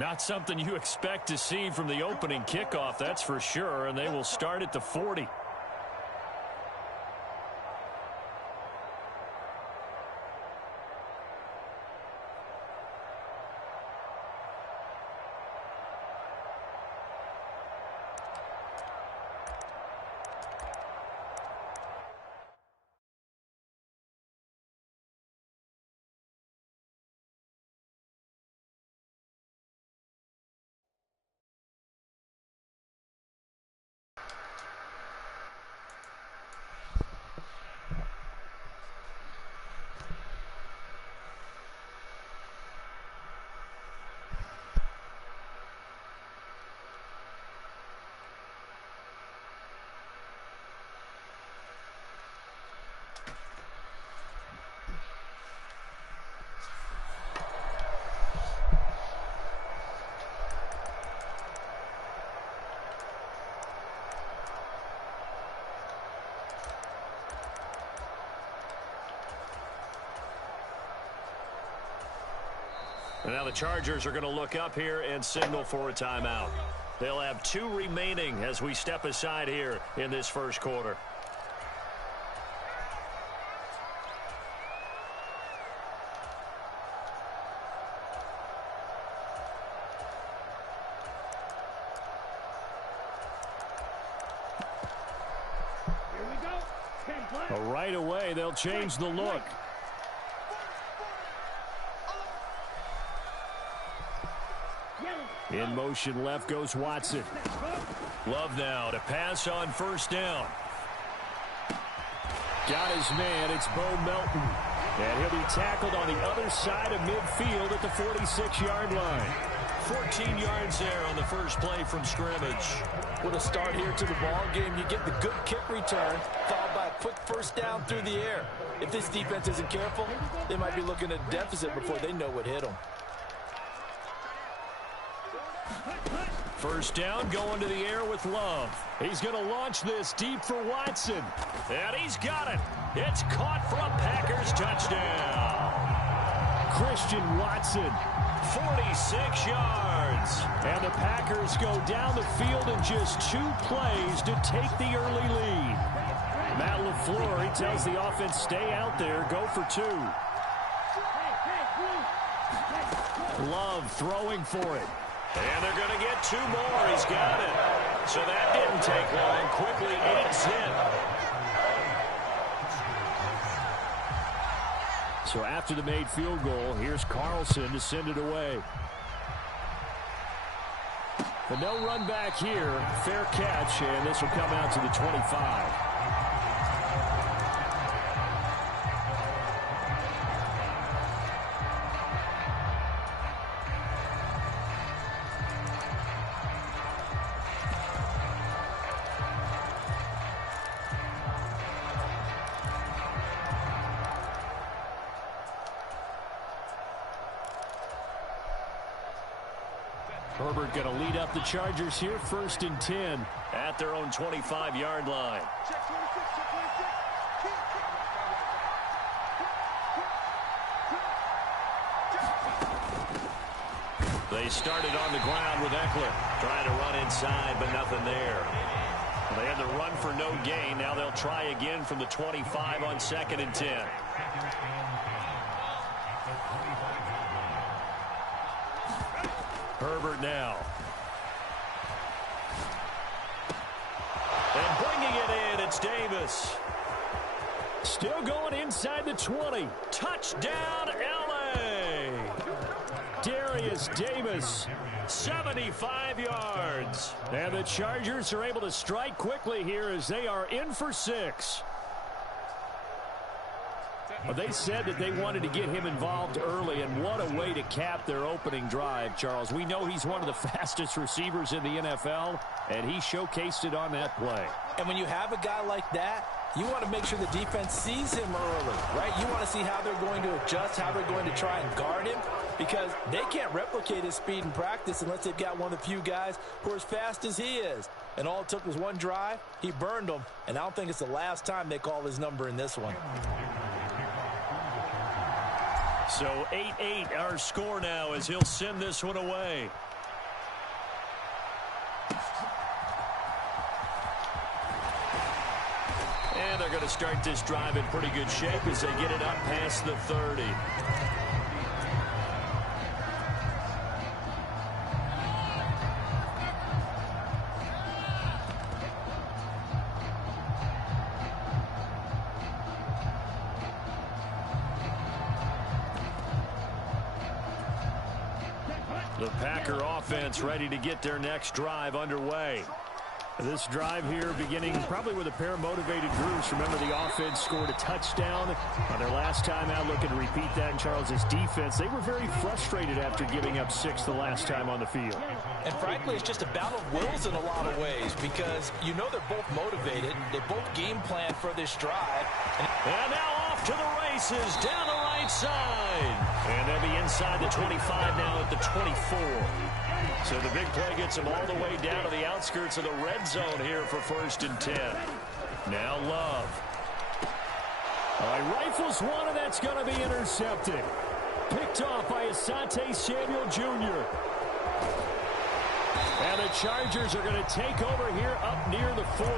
Not something you expect to see from the opening kickoff, that's for sure, and they will start at the 40. And now the Chargers are going to look up here and signal for a timeout. They'll have 2 remaining as we step aside here in this first quarter. Here we go. Right away, they'll change the look. In motion left goes Watson. Love now to pass on first down. Got his man. It's Bo Melton. And he'll be tackled on the other side of midfield at the 46-yard line. 14 yards there on the first play from scrimmage. What a start here to the ball game. You get the good kick return, followed by a quick first down through the air. If this defense isn't careful, they might be looking at a deficit before they know what hit them. First down, going to the air with Love. He's going to launch this deep for Watson. And he's got it. It's caught for a Packers touchdown. Christian Watson, 46 yards. And the Packers go down the field in just 2 plays to take the early lead. Matt LaFleur, he tells the offense, stay out there, go for 2. Love throwing for it. And they're going to get 2 more. He's got it. So that didn't take long. Quickly, 8-zip. So after the made field goal, here's Carlson to send it away. But no run back here. Fair catch, and this will come out to the 25. Herbert going to lead up the Chargers here, 1st and 10 at their own 25-yard line. They started on the ground with Eckler, trying to run inside, but nothing there. They had the run for no gain. Now they'll try again from the 25 on 2nd and 10. Herbert now. And bringing it in, it's Davis. Still going inside the 20. Touchdown, L.A. Darius Davis, 75 yards. And the Chargers are able to strike quickly here as they are in for 6. Well, they said that they wanted to get him involved early, and what a way to cap their opening drive, Charles. We know he's one of the fastest receivers in the NFL, and he showcased it on that play. And when you have a guy like that, you want to make sure the defense sees him early, right? You want to see how they're going to adjust, how they're going to try and guard him, because they can't replicate his speed in practice unless they've got one of the few guys who are as fast as he is. And all it took was one drive. He burned them, and I don't think it's the last time they call his number in this one. So 8-8 our score now as he'll send this one away. And they're going to start this drive in pretty good shape as they get it up past the 30. The Packer offense ready to get their next drive underway. This drive here beginning probably with a pair of motivated groups. Remember, the offense scored a touchdown on their last time out, looking to repeat that in Charles's defense. They were very frustrated after giving up 6 the last time on the field. And frankly, it's just a battle of wills in a lot of ways because you know they're both motivated. They both game plan for this drive. And now off to the races down the right side. And they'll be inside the 25 now at the 24. So the big play gets them all the way down to the outskirts of the red zone here for 1st and 10. Now Love. All right, rifles one, and that's going to be intercepted. Picked off by Asante Samuel Jr. And the Chargers are going to take over here up near the 40.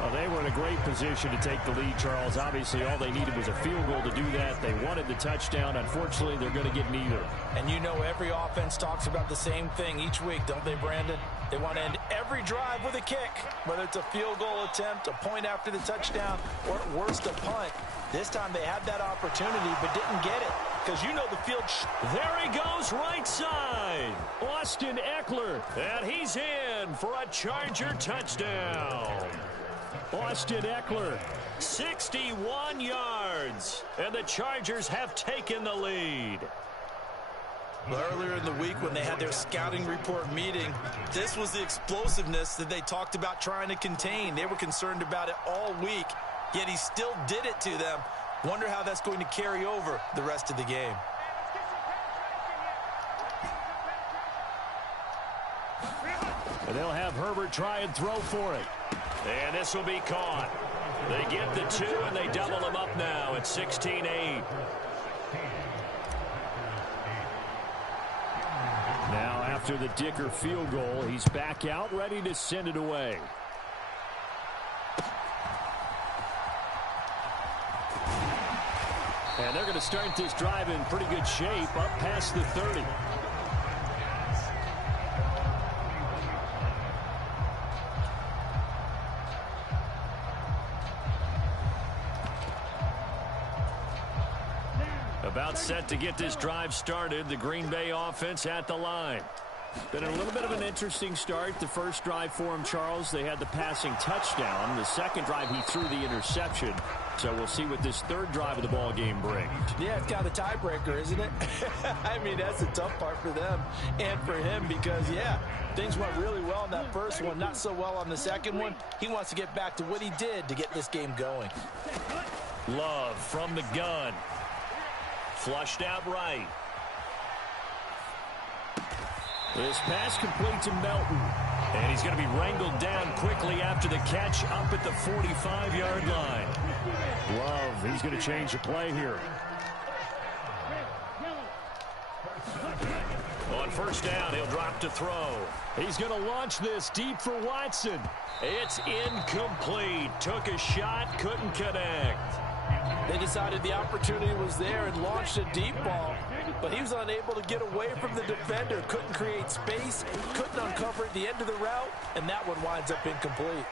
Well, they were in a great position to take the lead, Charles. Obviously, all they needed was a field goal to do that. They wanted the touchdown. Unfortunately, they're going to get neither. And you know every offense talks about the same thing each week, don't they, Brandon? They want to end every drive with a kick, whether it's a field goal attempt, a point after the touchdown, or at worst, a punt. This time they had that opportunity but didn't get it because you know the field. There he goes right side. Austin Eckler. And he's in for a Charger touchdown. Austin Eckler. 61 yards. And the Chargers have taken the lead. Earlier in the week when they had their scouting report meeting, this was the explosiveness that they talked about trying to contain. They were concerned about it all week, yet he still did it to them. Wonder how that's going to carry over the rest of the game. And they'll have Herbert try and throw for it. And this will be caught. They get the 2, and they double them up now at 16-8. Now after the Dicker field goal, he's back out, ready to send it away. And they're going to start this drive in pretty good shape up past the 30. About set to get this drive started. The Green Bay offense at the line. Been a little bit of an interesting start. The first drive for him, Charles, they had the passing touchdown. The second drive, he threw the interception. So we'll see what this third drive of the ball game brings. Yeah, it's kind of the tiebreaker, isn't it? I mean, that's the tough part for them and for him because, yeah, things went really well in that first one, not so well on the second one. He wants to get back to what he did to get this game going. Love from the gun. Flushed out right. This pass complete to Melton. And he's going to be wrangled down quickly after the catch up at the 45-yard line. Love, he's going to change the play here. On first down, he'll drop to throw. He's going to launch this deep for Watson. It's incomplete. Took a shot, couldn't connect. They decided the opportunity was there and launched a deep ball, but he was unable to get away from the defender, couldn't create space, couldn't uncover at the end of the route, and that one winds up incomplete.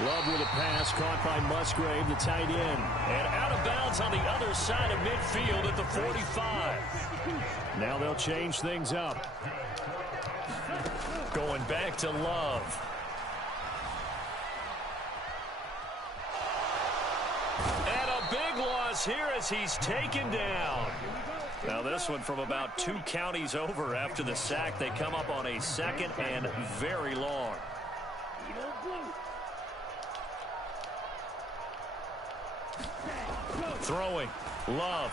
Love with a pass caught by Musgrave, the tight end. And out of bounds on the other side of midfield at the 45. Now they'll change things up. Going back to Love. And a big loss here as he's taken down. Now this one from about 2 counties over after the sack. They come up on a second and very long. Throwing. Love.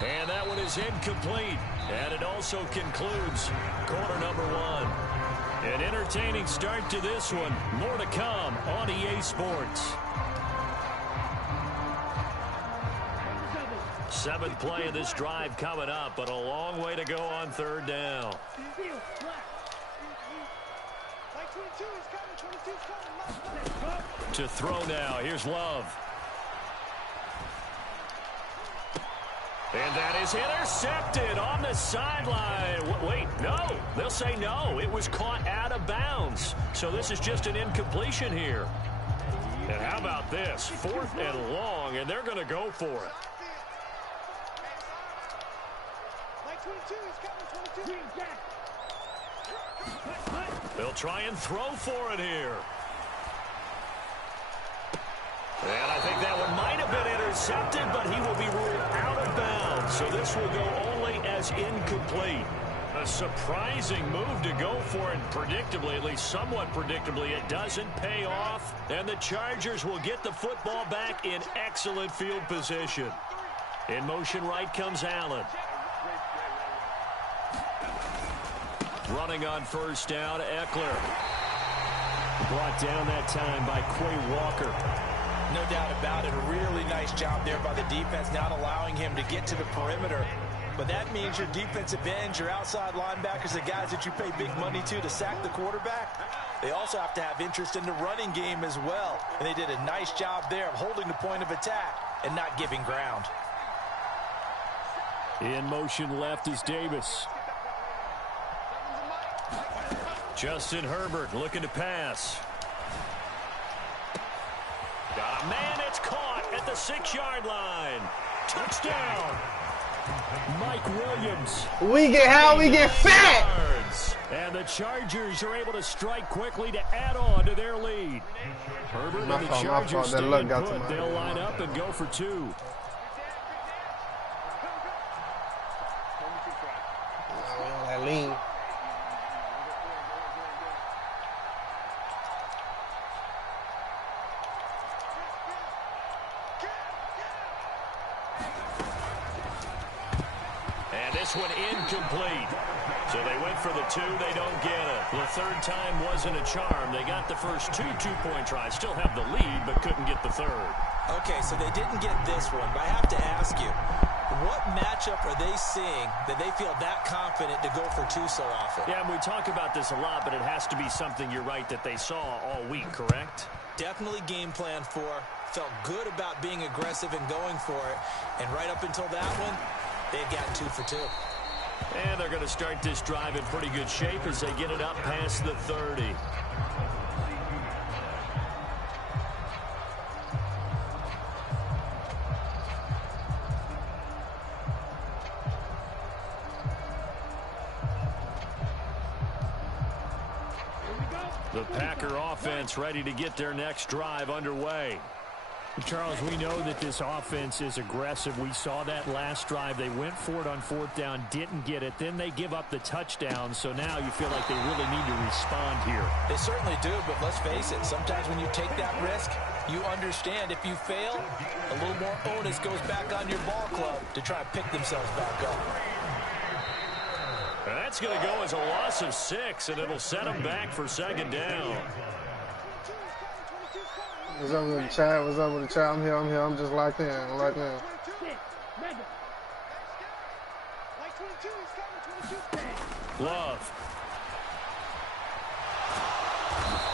And that one is incomplete. And it also concludes quarter number 1. An entertaining start to this one. More to come on EA Sports. 7th play of this drive coming up, but a long way to go on third down. To throw now. Here's Love. And that is intercepted on the sideline. Wait, no. They'll say no. It was caught out of bounds. So this is just an incompletion here. And how about this? 4th and long, and they're going to go for it. They'll try and throw for it here. And I think that one might have been intercepted, but he will be ruled out of bounds. So this will go only as incomplete. A surprising move to go for it. Predictably, at least somewhat predictably, it doesn't pay off. And the Chargers will get the football back in excellent field position. In motion right comes Allen. Running on first down, Eckler. Brought down that time by Quay Walker. No doubt about it. A really nice job there by the defense, not allowing him to get to the perimeter. But that means your defensive ends, your outside linebackers, the guys that you pay big money to sack the quarterback, they also have to have interest in the running game as well. And they did a nice job there of holding the point of attack and not giving ground. In motion left is Davis. Justin Herbert looking to pass. Got a man, it's caught at the 6-yard line. Touchdown. Mike Williams. We get how we get fat. And the Chargers are able to strike quickly to add on to their lead. Herbert and the Chargers stay in put. They'll line up and go for 2. That lean. One incomplete. So they went for the 2. They don't get it. The 3rd time wasn't a charm. They got the first 2 two-point tries. Still have the lead, but couldn't get the 3rd. Okay, so they didn't get this one, but I have to ask you, what matchup are they seeing that they feel that confident to go for 2 so often? Yeah, and we talk about this a lot, but it has to be something, you're right, that they saw all week, correct? Definitely game plan for. Felt good about being aggressive and going for it. And right up until that one, they've gotten 2 for 2. And they're going to start this drive in pretty good shape as they get it up past the 30. The Packer offense ready to get their next drive underway. Charles, we know that this offense is aggressive. We saw that last drive. They went for it on 4th down, didn't get it. Then they give up the touchdown. So now you feel like they really need to respond here. They certainly do, but let's face it. Sometimes when you take that risk, you understand if you fail, a little more onus goes back on your ball club to try and pick themselves back up. And that's going to go as a loss of 6, and it'll set them back for 2nd down. What's up with the chat? What's up with the chat? I'm here. I'm just locked in. I'm locked in. Love.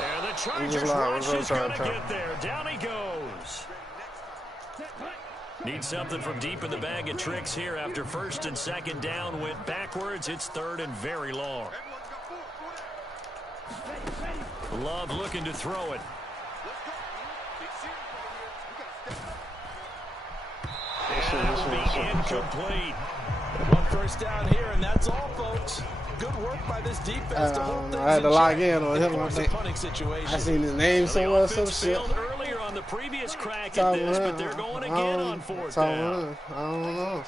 And the Chargers rush is going to get there. Down he goes. Need something from deep in the bag of tricks here after 1st and 2nd down went backwards. It's 3rd and very long. Love looking to throw it. And that will be incomplete. 1 first down here, and that's all, folks. Good work by this defense to hold things I had to lock in on him. I seen his name somewhere, some shit. Earlier on the previous crack at this, but they're going again on 4th down. I don't know.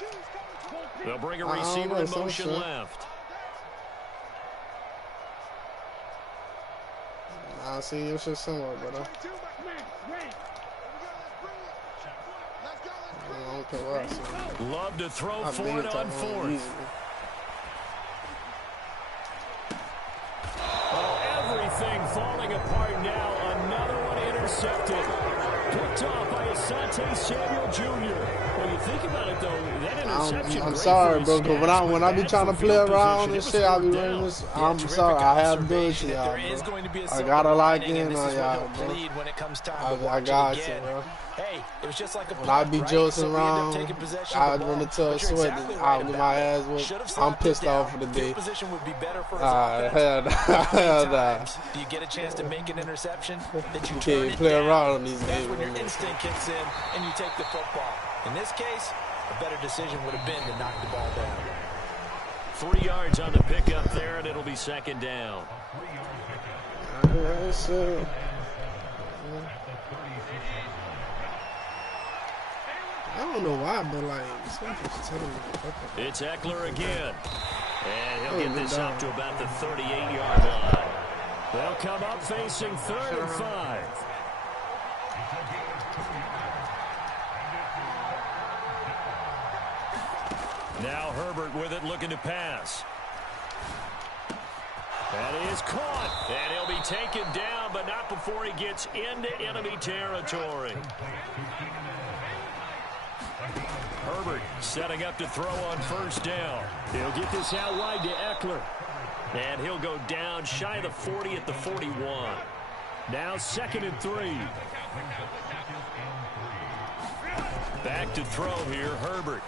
They'll bring a receiver in motion left. I see your shit somewhere, brother. Love to throw for it on 4th. Oh, everything falling apart now. Another one intercepted. Picked off by Asante Samuel Jr. When you think about it, though, that interception. I'm sorry, bro, because when I be trying to play around and shit, I be running this. I'm sorry, I have to do it to y'all, bro. I gotta lock in on y'all, bro. I got you, bro. Hey, it was just like a when I be josting around, I run into a sweat. I'll get my ass whooped. I'm pissed off for the day. Position would be better for hell nah. Hell nah. Do you get a chance to make an interception? That you can't play around on these That's games. when your instinct kicks in and you take the football. In this case, a better decision would have been to knock the ball down. 3 yards on the pickup there, and it'll be second down. I don't know why, but like, it's Eckler again. And he'll get this up to about the 38-yard line. They'll come up facing 3rd and 5. Now Herbert with it, looking to pass. That is caught. And he'll be taken down, but not before he gets into enemy territory. Herbert setting up to throw on 1st down. He'll get this out wide to Eckler. And he'll go down shy of the 40 at the 41. Now 2nd and 3. Back to throw here, Herbert.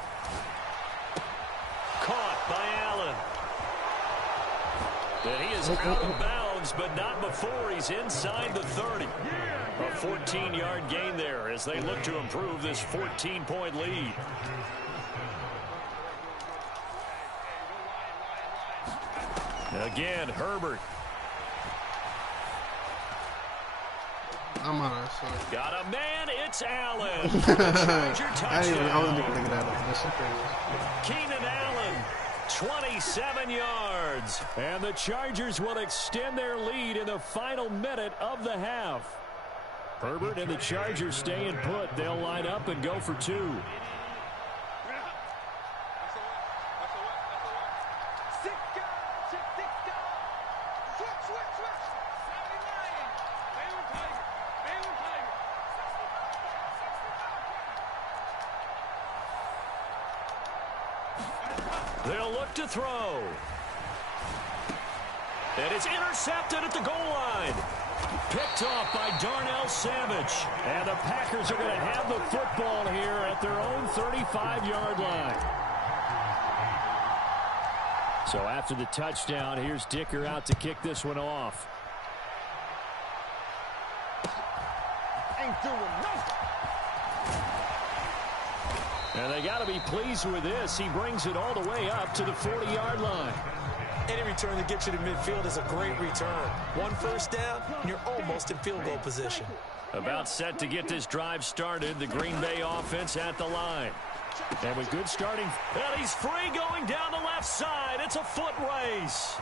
Caught by Allen. And he is out of bounds, but not before he's inside the 30. A 14-yard gain there as they look to improve this 14-point lead. Again, Herbert. I'm on it. So. Got a man, it's Allen. I wasn't even thinking that. That's so crazy. Keenan Allen, 27 yards. And the Chargers will extend their lead in the final minute of the half. Herbert and the Chargers staying put. They'll line up and go for 2. They'll look to throw. And it's intercepted at the goal line. Picked off by Darnell Savage. And the Packers are going to have the football here at their own 35-yard line. So after the touchdown, here's Dicker out to kick this one off. Ain't doing nothing. And they got to be pleased with this. He brings it all the way up to the 40-yard line. Any return that gets you to midfield is a great return. 1 first down, and you're almost in field goal position. About set to get this drive started. The Green Bay offense at the line. And with good starting. And he's free going down the left side. It's a foot race.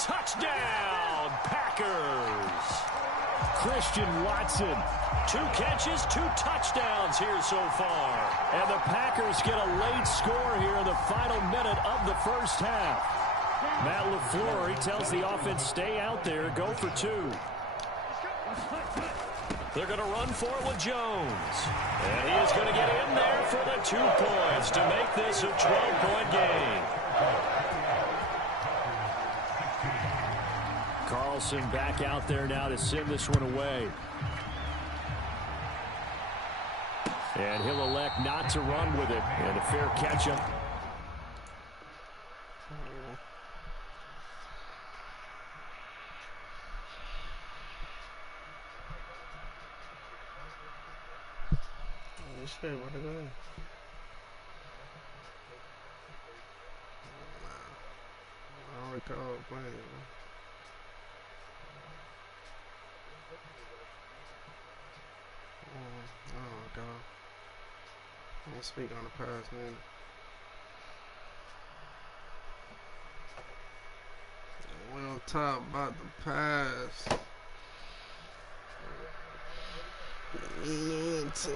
Touchdown, Packers. Christian Watson. 2 catches, 2 touchdowns here so far. And the Packers get a late score here in the final minute of the first half. Matt LaFleur, he tells the offense, stay out there, go for 2. They're going to run for it with Jones. And he is going to get in there for the 2 points to make this a 12-point game. Carlson back out there now to send this one away. And he'll elect not to run with it. And a fair catch-up. Straight, what are they? I don't recall playing. Oh God! I don't speak on the past, man. We'll talk about the past. Okay.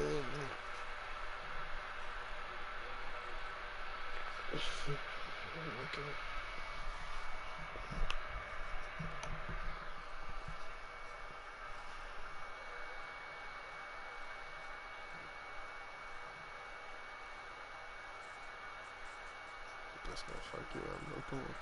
That's gonna fuck you up, bro. Come on.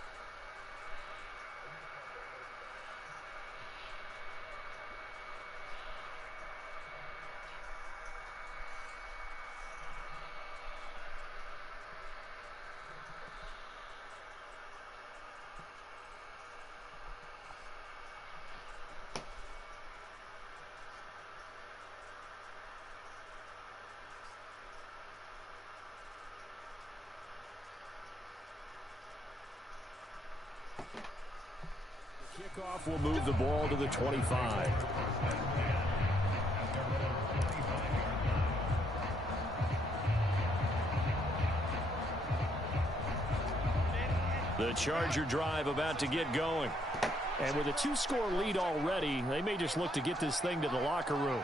Kickoff will move the ball to the 25. The Charger drive about to get going. And with a 2-score lead already, they may just look to get this thing to the locker room.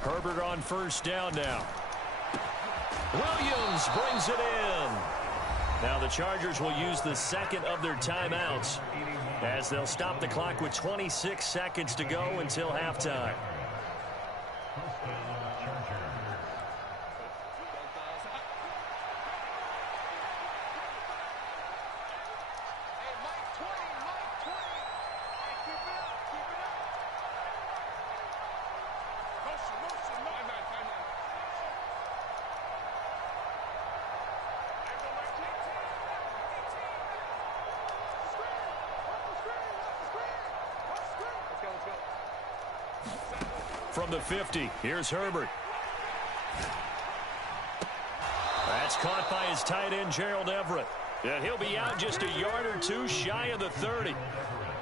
Herbert on first down now. Williams brings it in. Now the Chargers will use the second of their timeouts as they'll stop the clock with 26 seconds to go until halftime. From the 50, here's Herbert. That's caught by his tight end, Gerald Everett. And he'll be out just a yard or two shy of the 30.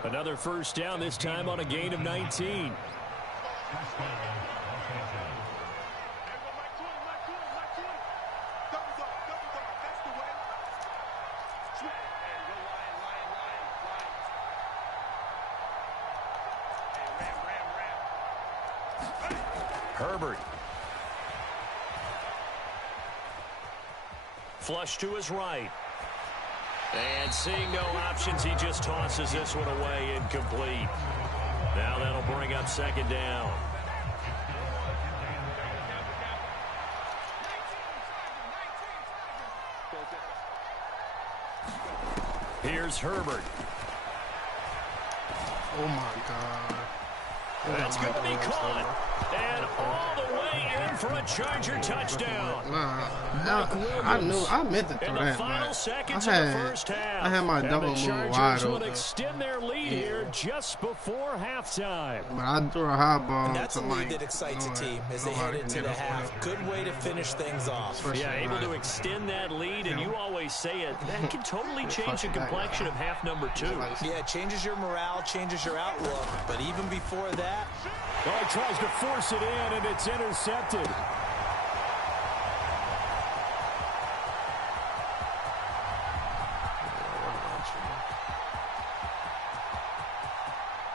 Another first down, this time on a gain of 19. Herbert. Flush to his right. And seeing no options, he just tosses this one away, incomplete. Now that'll bring up second down. Here's Herbert. Oh my God. That's going to be caught. And all the way in for a Charger touchdown. I meant to throw that, I had my double move wide open. Will extend their lead here just before halftime. But I threw a high ball. And that's a lead that excites a team as they head into the half. Good way to finish things off. Yeah, able to extend that lead, and you always say it. That can totally change the complexion of half number 2. Yeah, it changes your morale, changes your outlook. But even before that, well, he tries to force it in, and it's intercepted.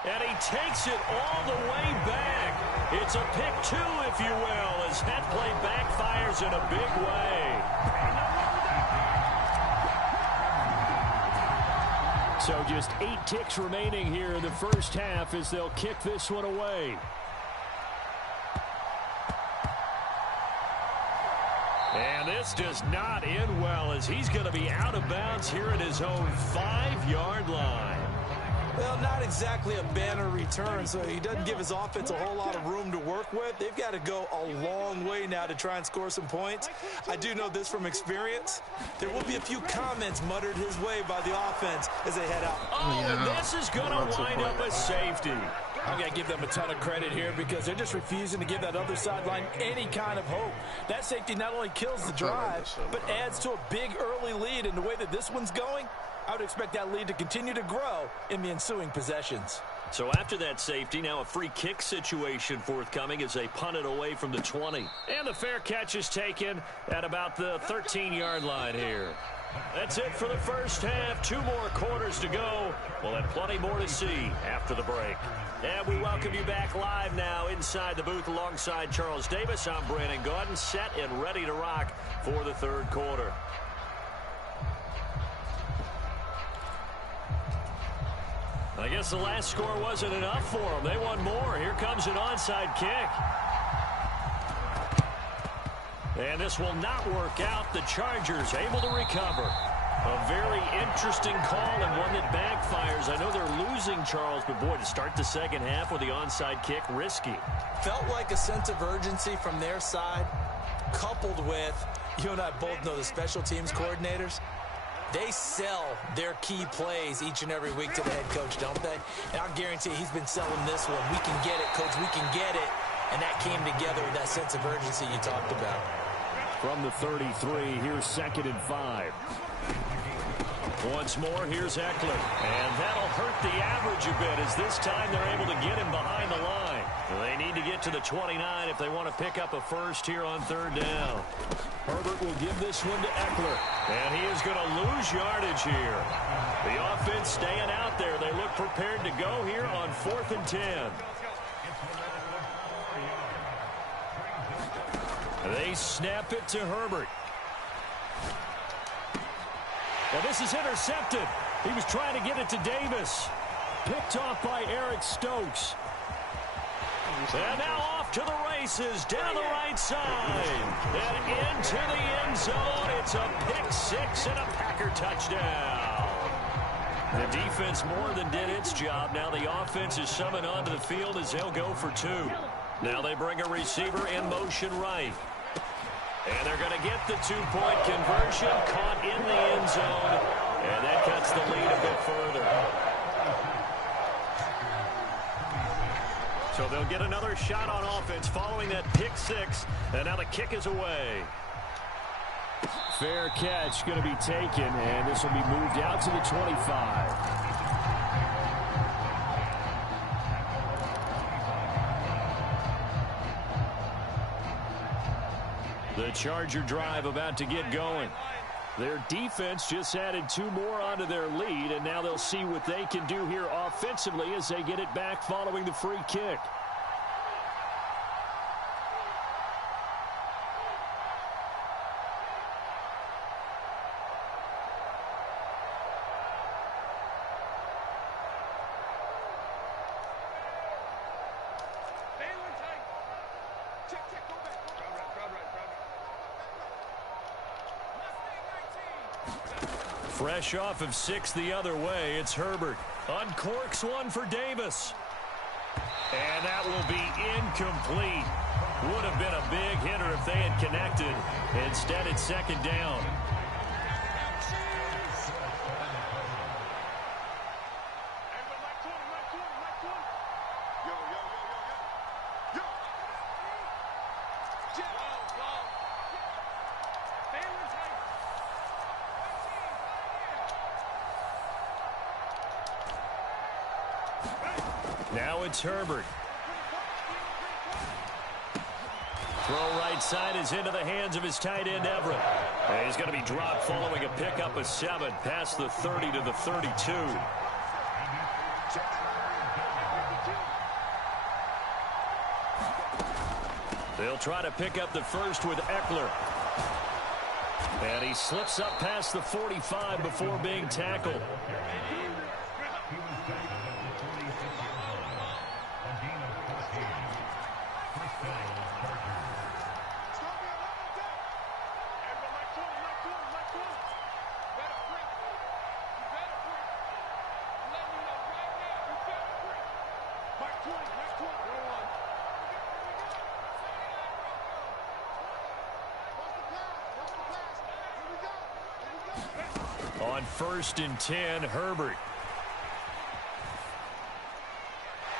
And he takes it all the way back. It's a pick 2, if you will, as that play backfires in a big way. So just 8 ticks remaining here in the first half as they'll kick this one away. And this does not end well as he's going to be out of bounds here at his own 5-yard line. Well, not exactly a banner return, so he doesn't give his offense a whole lot of room to work with. They've got to go a long way now to try and score some points. I do know this from experience. There will be a few comments muttered his way by the offense as they head out. Oh, this is going to wind up a safety. I'm going to give them a ton of credit here because they're just refusing to give that other sideline any kind of hope. That safety not only kills the drive, but adds to a big early lead. And the way that this one's going, I would expect that lead to continue to grow in the ensuing possessions. So after that safety, now a free kick situation forthcoming as they punt it away from the 20. And the fair catch is taken at about the 13-yard line here. That's it for the first half. 2 more quarters to go. We'll have plenty more to see after the break. And we welcome you back live now inside the booth alongside Charles Davis. I'm Brandon Gaudin, set and ready to rock for the third quarter. I guess the last score wasn't enough for them. They want more. Here comes an onside kick. And this will not work out. The Chargers able to recover. A very interesting call and one that backfires. I know they're losing, Charles, but boy, to start the second half with the onside kick, risky. Felt like a sense of urgency from their side, coupled with, you and I both know the special teams coordinators, they sell their key plays each and every week to the head coach, don't they? And I'll guarantee he's been selling this one. We can get it, coach, we can get it. And that came together with that sense of urgency you talked about. From the 33, here's 2nd and 5. Once more, here's Eckler. And that'll hurt the average a bit as this time they're able to get him behind the line. They need to get to the 29 if they want to pick up a first here on 3rd down. Herbert will give this one to Eckler. And he is going to lose yardage here. The offense staying out there. They look prepared to go here on 4th and 10. They snap it to Herbert. Now this is intercepted. He was trying to get it to Davis. Picked off by Eric Stokes. And now off to the races down the right side. And into the end zone. It's a pick 6 and a Packer touchdown. The defense more than did its job. Now the offense is summoned onto the field as they'll go for 2. Now they bring a receiver in motion right. And they're going to get the 2-point conversion, caught in the end zone, and that cuts the lead a bit further. So they'll get another shot on offense following that pick 6, and now the kick is away. Fair catch going to be taken, and this will be moved out to the 25. The Charger drive about to get going. Their defense just added 2 more onto their lead, and now they'll see what they can do here offensively as they get it back following the free kick. Fresh off of 6 the other way, it's Herbert. Uncorks one for Davis. And that will be incomplete. Would have been a big hitter if they had connected. Instead, it's 2nd down. Now it's Herbert. Throw right side is into the hands of his tight end, Everett. And he's going to be dropped following a pickup of 7 past the 30 to the 32. They'll try to pick up the first with Eckler. And he slips up past the 45 before being tackled. On 1st and 10, Herbert.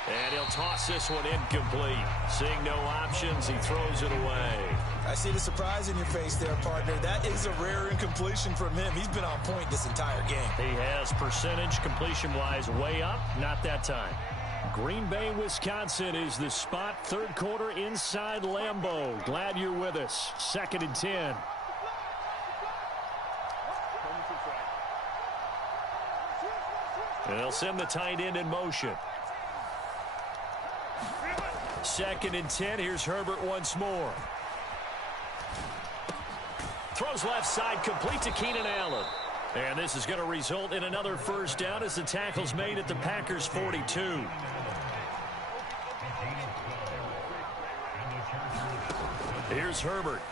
And he'll toss this one incomplete. Seeing no options, he throws it away. I see the surprise in your face there, partner. That is a rare incompletion from him. He's been on point this entire game. He has percentage completion-wise way up, not that time. Green Bay, Wisconsin is the spot. 3rd quarter inside Lambeau. Glad you're with us. 2nd and 10. They'll send the tight end in motion. 2nd and 10. Here's Herbert once more. Throws left side, complete to Keenan Allen. And this is going to result in another first down as the tackle's made at the Packers' 42. Here's Herbert.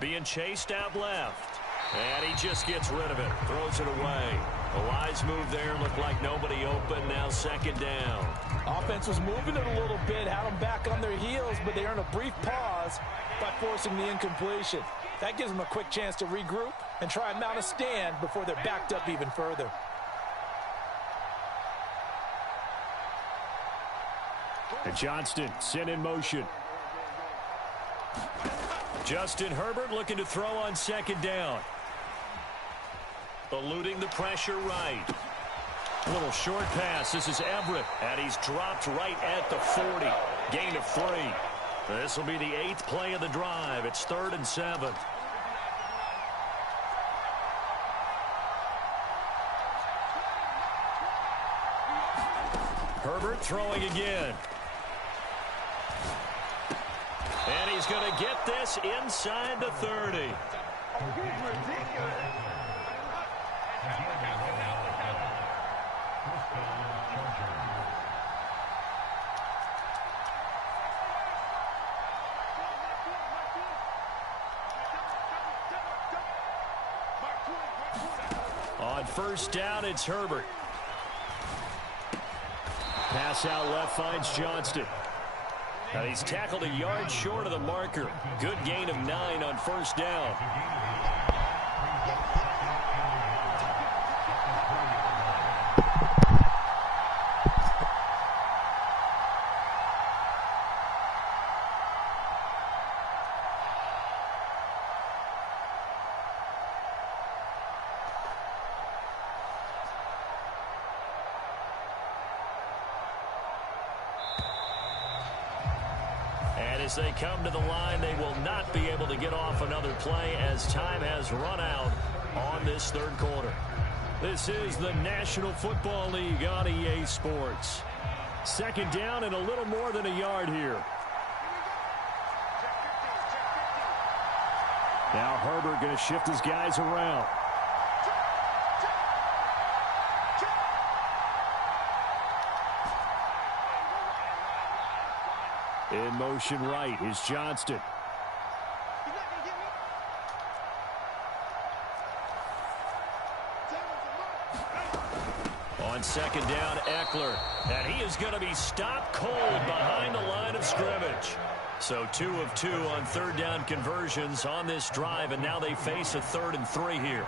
Being chased out left. And he just gets rid of it. Throws it away. A wise move there. Looked like nobody open. Now 2nd down. Offense was moving it a little bit. Had them back on their heels, but they earned a brief pause by forcing the incompletion. That gives them a quick chance to regroup and try and mount a stand before they're backed up even further. And Johnston sent in motion. Justin Herbert looking to throw on 2nd down. Eluding the pressure right. A little short pass. This is Everett. And he's dropped right at the 40. Gain of 3. This will be the 8th play of the drive. It's 3rd and 7. Herbert throwing again. And he's going to get this inside the 30. On 1st down, it's Herbert. Pass out left finds Johnston. Now he's tackled a yard short of the marker. Good gain of 9 on 1st down. As they come to the line, they will not be able to get off another play as time has run out on this 3rd quarter. This is the National Football League on EA Sports. 2nd down and a little more than a yard here. Now Herbert going to shift his guys around. In motion right is Johnston. On 2nd down, Eckler. And he is going to be stopped cold behind the line of scrimmage. So 2 of 2 on 3rd down conversions on this drive, and now they face a 3rd and 3 here.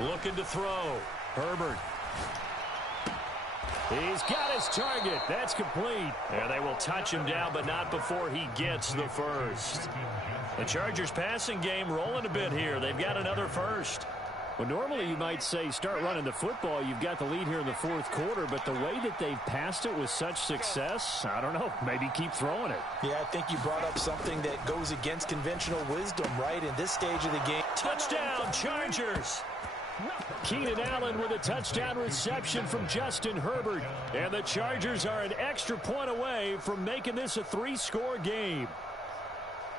Looking to throw. Herbert. He's got his target. That's complete. And they will touch him down, but not before he gets the first. The Chargers passing game rolling a bit here. They've got another first. Well, normally you might say start running the football. You've got the lead here in the 4th quarter, but the way that they've passed it with such success, I don't know, maybe keep throwing it. Yeah, I think you brought up something that goes against conventional wisdom, right, in this stage of the game. Touchdown, Chargers! Keenan Allen with a touchdown reception from Justin Herbert. And the Chargers are an extra point away from making this a 3-score game.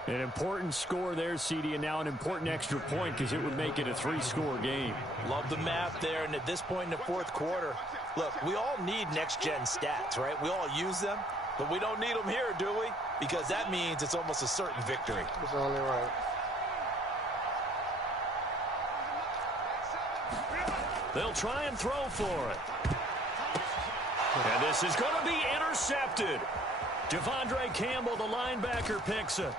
An important score there, CD, and now an important extra point because it would make it a 3-score game. Love the math there, and at this point in the 4th quarter, look, we all need next-gen stats, right? We all use them, but we don't need them here, do we? Because that means it's almost a certain victory. It's only right. They'll try and throw for it. And this is going to be intercepted. Devondre Campbell, the linebacker, picks it.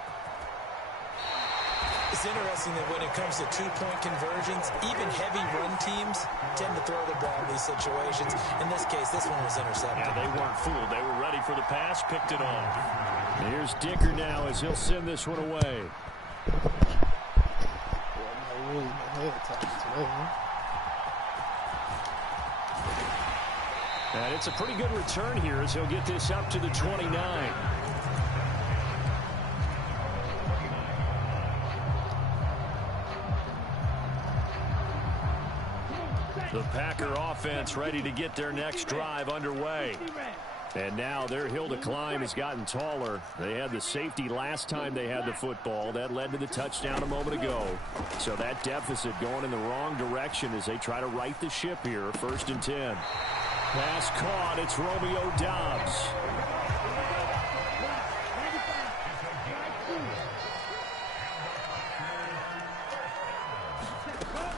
It's interesting that when it comes to 2-point conversions, even heavy run teams tend to throw the ball in these situations. In this case, this one was intercepted. Yeah, they weren't fooled. They were ready for the pass, picked it off. Here's Dicker now as he'll send this one away. And it's a pretty good return here as he'll get this up to the 29. The Packer offense ready to get their next drive underway. And now their hill to climb has gotten taller. They had the safety last time they had the football. That led to the touchdown a moment ago. So that deficit going in the wrong direction as they try to right the ship here. 1st and 10. Pass caught. It's Romeo Doubs.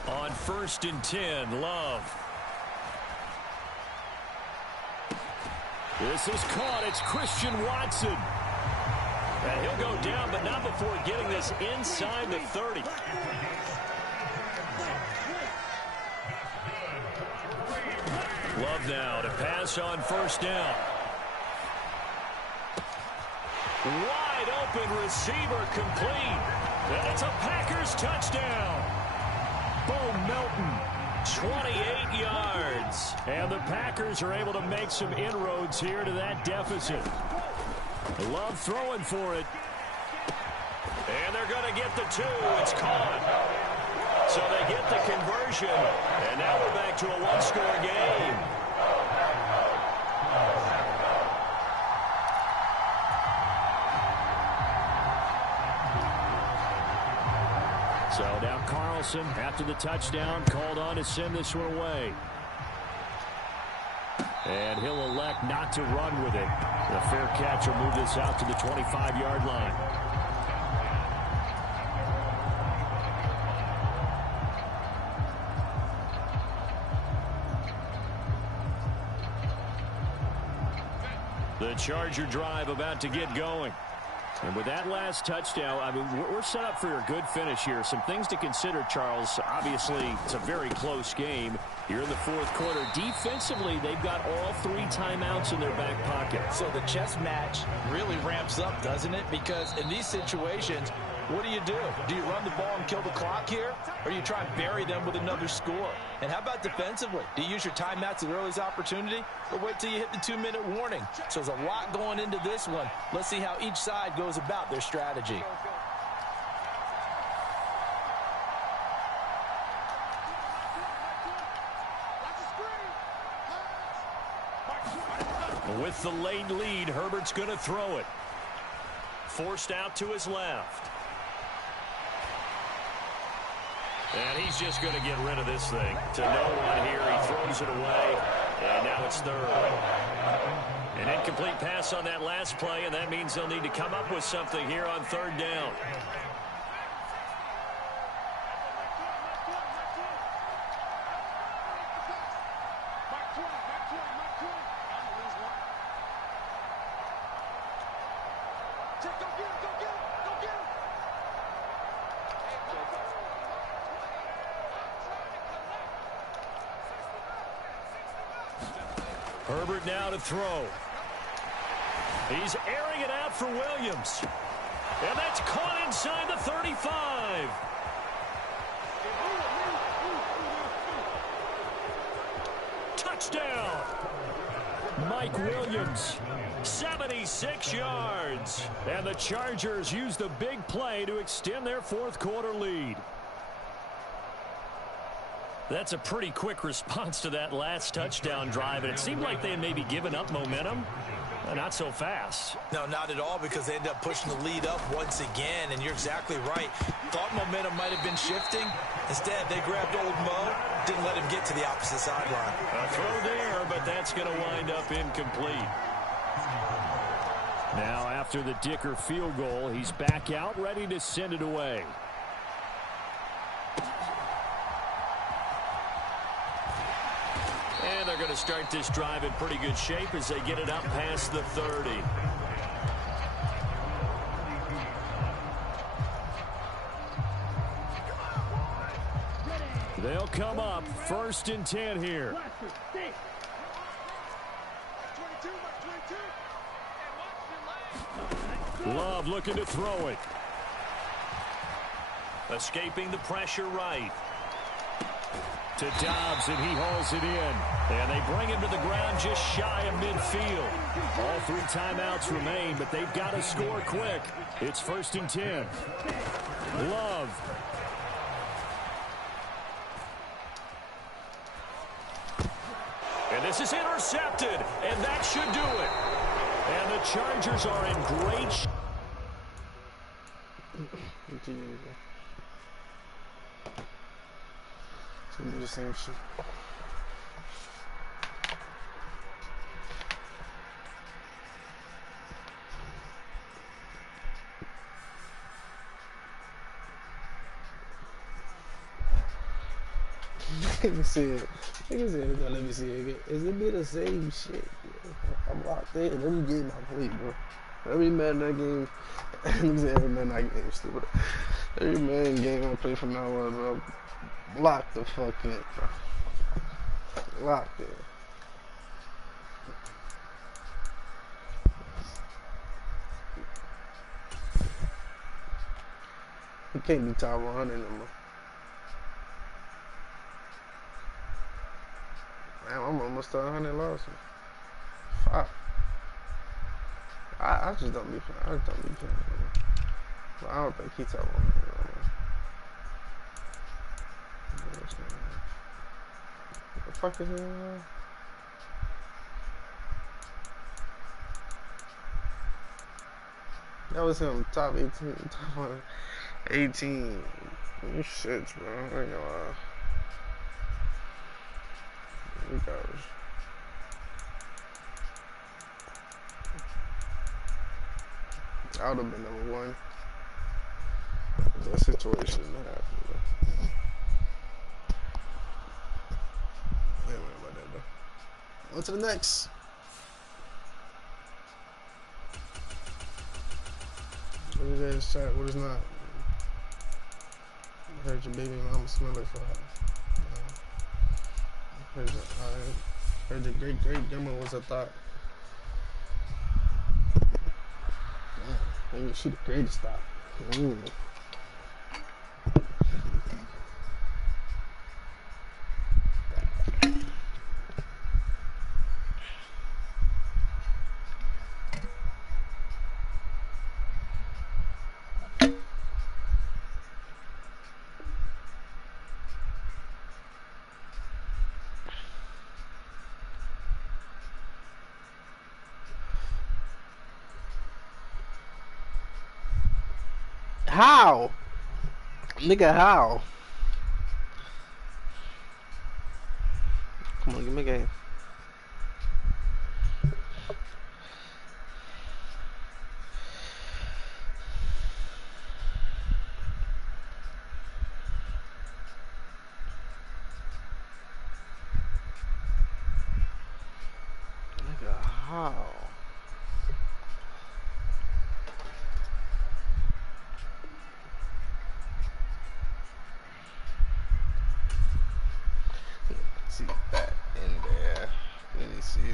On 1st and 10, Love. This is caught. It's Christian Watson. And he'll go down, but not before getting this inside the 30. Love now to pass on 1st down. Wide open receiver complete. And it's a Packers touchdown. Bo Melton. 28 yards. And the Packers are able to make some inroads here to that deficit. Love throwing for it. And they're going to get the 2. It's caught. So they get the conversion. And now we're back to a one-score game. So now Carlson, after the touchdown, called on to send this one away. And he'll elect not to run with it. The fair catch will move this out to the 25-yard line. The Charger drive about to get going. And with that last touchdown, I mean, we're set up for a good finish here. Some things to consider, Charles. Obviously, it's a very close game here in the 4th quarter. Defensively, they've got all 3 timeouts in their back pocket. So the chess match really ramps up, doesn't it? Because in these situations, what do? Do you run the ball and kill the clock here? Or do you try and bury them with another score? And how about defensively? Do you use your timeouts at earliest opportunity? Or wait till you hit the 2-minute warning? So there's a lot going into this one. Let's see how each side goes about their strategy. With the late lead, Herbert's going to throw it. Forced out to his left. And he's just going to get rid of this thing. To no one here. He throws it away. And now it's 3rd. An incomplete pass on that last play, and that means they'll need to come up with something here on 3rd down. Herbert now to throw. He's airing it out for Williams. And that's caught inside the 35. Touchdown. Mike Williams, 76 yards. And the Chargers use the big play to extend their 4th quarter lead. That's a pretty quick response to that last touchdown drive, and it seemed like they had maybe given up momentum. Not so fast. No, not at all, because they ended up pushing the lead up once again, and you're exactly right. Thought momentum might have been shifting. Instead, they grabbed old Mo, didn't let him get to the opposite sideline. A throw there, but that's going to wind up incomplete. Now, after the Dicker field goal, he's back out, ready to send it away. And they're going to start this drive in pretty good shape as they get it up past the 30. They'll come up 1st and 10 here. Love looking to throw it. Escaping the pressure right. To Dobbs, and he hauls it in. And they bring him to the ground just shy of midfield. All 3 timeouts remain, but they've got to score quick. It's 1st and 10. Love. And this is intercepted, and that should do it. And the Chargers are in great shape. Do the same shit. Nigga said, let me see it. Is it be the same shit? I'm locked in. Every game I play, bro. Every man that game, every man that game, stupid. Every man game I play from now on, bro. Lock the fuck in, bro. Locked in. He can't be top 100 no more. Man, I'm almost at 100 losses. Fuck. I just don't be playing. I just don't be playing. But I don't think he's top 100 no more. What the fuck is he on? That was him, top 18, top 100. 18. You shit, bro. I ain't gonna lie. You guys. I would have been number 1. That situation happened, bro. Ain't worry about that, though. On to the next. What is that shot? What is not? I heard your baby mama smell it for her. I heard your great grandma was a thought. Maybe she the greatest thought. How? Nigga, how? Come on, give me a game. Nigga, how? See that in there. Let me see you.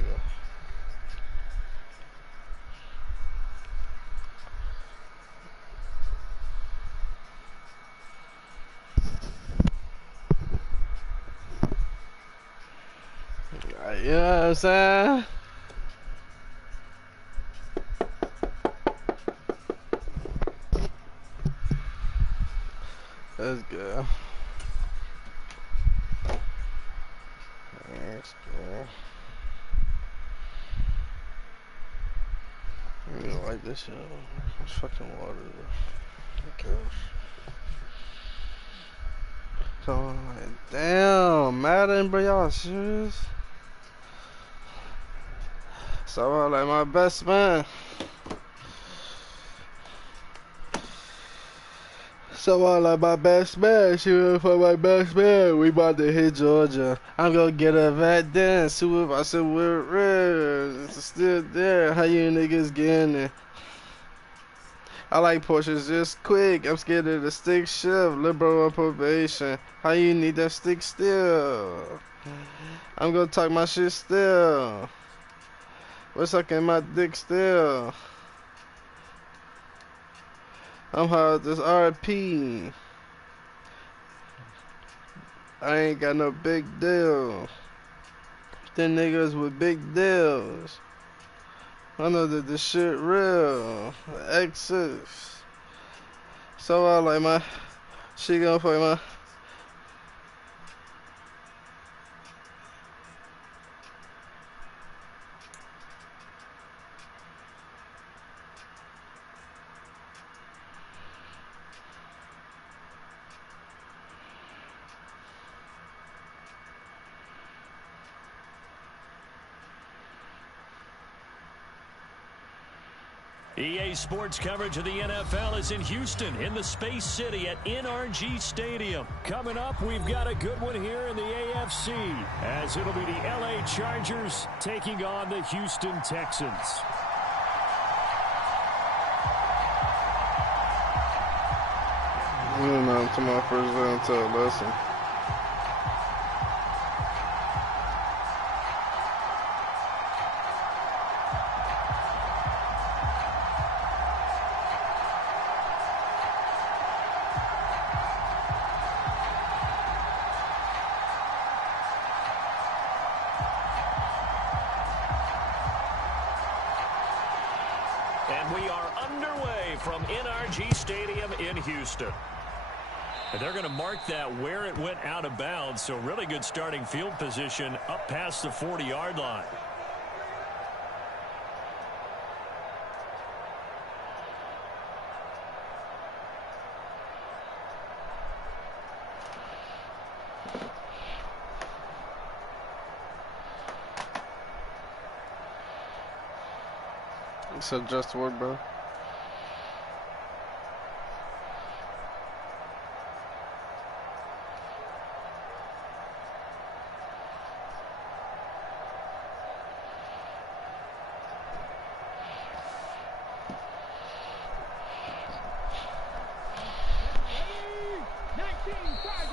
You know what I'm saying? That's good. That's good. I don't like this shit. It's fucking water. Okay. So I'm like, damn, Madden, bro, y'all serious? So I'm like my best man. So I'm like my best man. She went for my best man. We about to hit Georgia. I'm gonna get a vet then. See if I said we're red. It's still there. How you niggas getting it? I like Porsches just quick. I'm scared of the stick shift. Liberal on probation. How you need that stick still? I'm gonna talk my shit still. We're sucking my dick still. I'm hard this RP. I ain't got no big deal. Them niggas with big deals. I know that this shit real. Exes. So I like my. She gonna fuck my. EA Sports coverage of the NFL is in Houston, in the Space City at NRG Stadium. Coming up, we've got a good one here in the AFC, as it'll be the LA Chargers taking on the Houston Texans. To my first day until lesson. And we are underway from NRG Stadium in Houston. And they're going to mark that where it went out of bounds, so really good starting field position up past the 40-yard line. So just word, bro.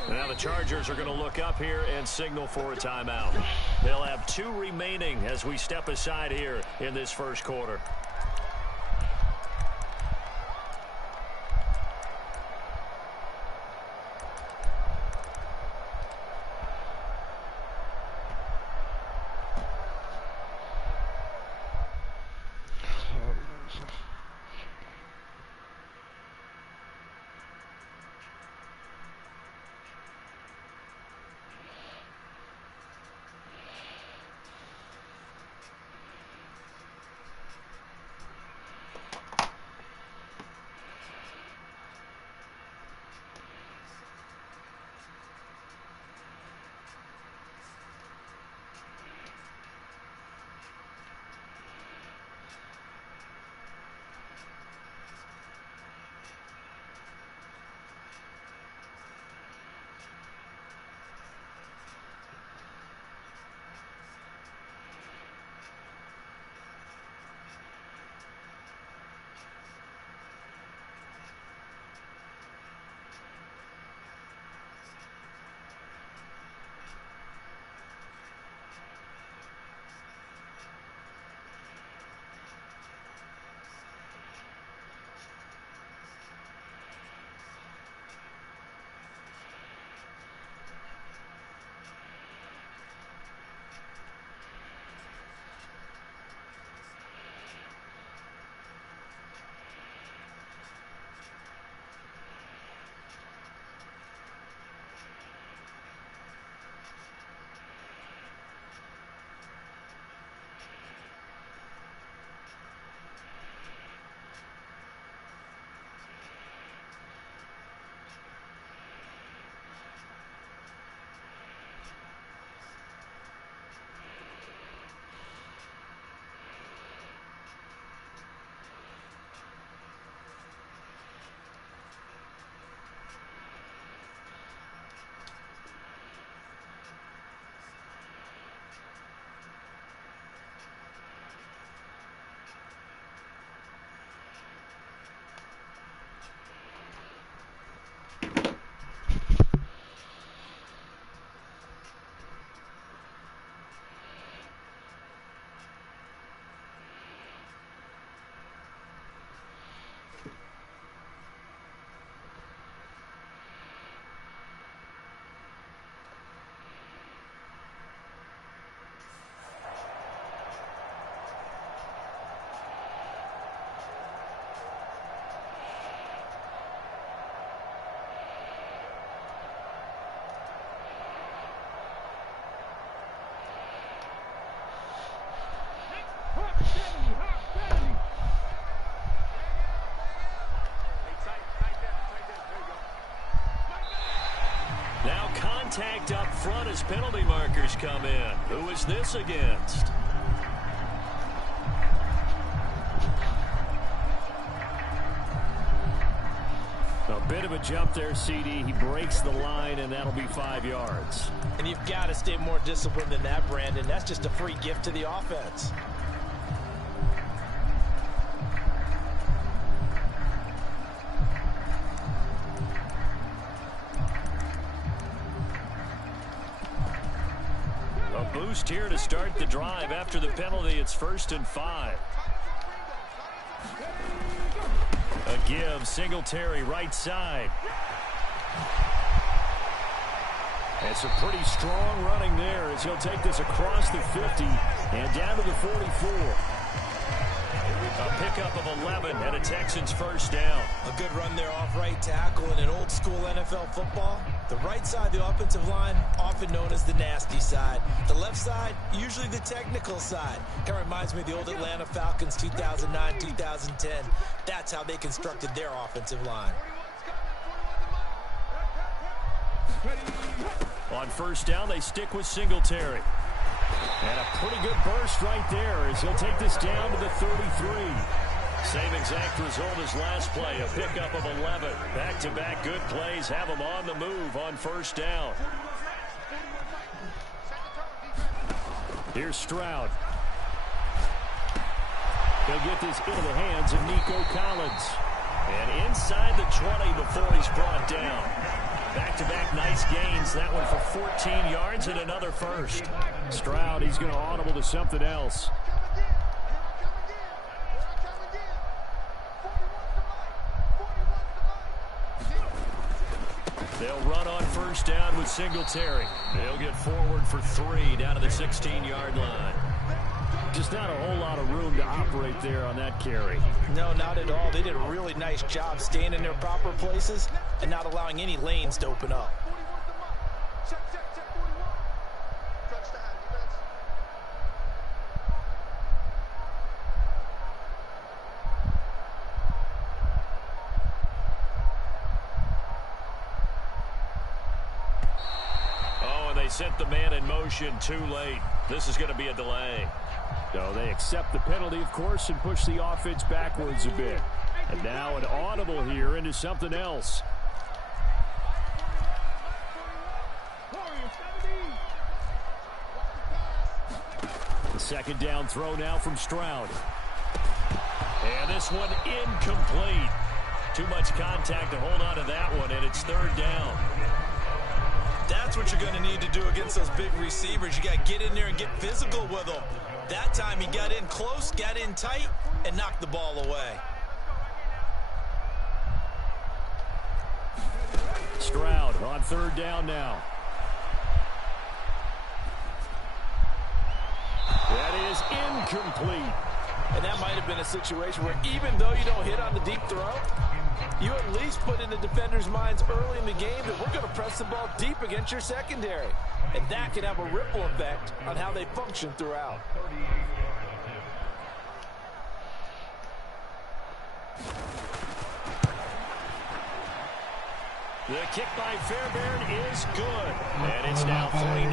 Now the Chargers are going to look up here and signal for a timeout. They'll have 2 remaining as we step aside here in this first quarter. Now contact up front as penalty markers come in. Who is this against? A bit of a jump there, CD. He breaks the line, and that'll be 5 yards. And you've got to stay more disciplined than that, Brandon. That's just a free gift to the offense. A boost here to start the drive. After the penalty, it's 1st and 5. A give, Singletary, right side. It's a pretty strong running there as he'll take this across the 50 and down to the 44. A pickup of 11 and a Texans first down. A good run there off right tackle in an old school NFL football. The right side of the offensive line, often known as the nasty side. The left side, usually the technical side. Kind of reminds me of the old Atlanta Falcons 2009, 2010. That's how they constructed their offensive line. On first down, they stick with Singletary. And a pretty good burst right there as he'll take this down to the 33. Same exact result as last play, a pickup of 11. Back-to-back good plays have him on the move on first down. Here's Stroud. He'll get this into the hands of Nico Collins. And inside the 20 before he's brought down. Back-to-back nice gains. That one for 14 yards and another first. Stroud, he's going to audible to something else. They'll run on first down with Singletary. They'll get forward for 3 down to the 16-yard line. Just not a whole lot of room to operate there on that carry. No, not at all. They did a really nice job staying in their proper places and not allowing any lanes to open up. Oh, and they sent the man in motion too late. This is going to be a delay. So they accept the penalty, of course, and push the offense backwards a bit. And now an audible here into something else. The second down throw now from Stroud. And this one incomplete. Too much contact to hold on to that one, and it's 3rd down. That's what you're going to need to do against those big receivers. You got to get in there and get physical with them. That time he got in close, got in tight, and knocked the ball away. Stroud on 3rd down now. That is incomplete. And that might have been a situation where even though you don't hit on the deep throw, you at least put in the defender's minds early in the game that we're going to press the ball deep against your secondary. And that can have a ripple effect on how they function throughout. The kick by Fairbairn is good. And it's now 3-0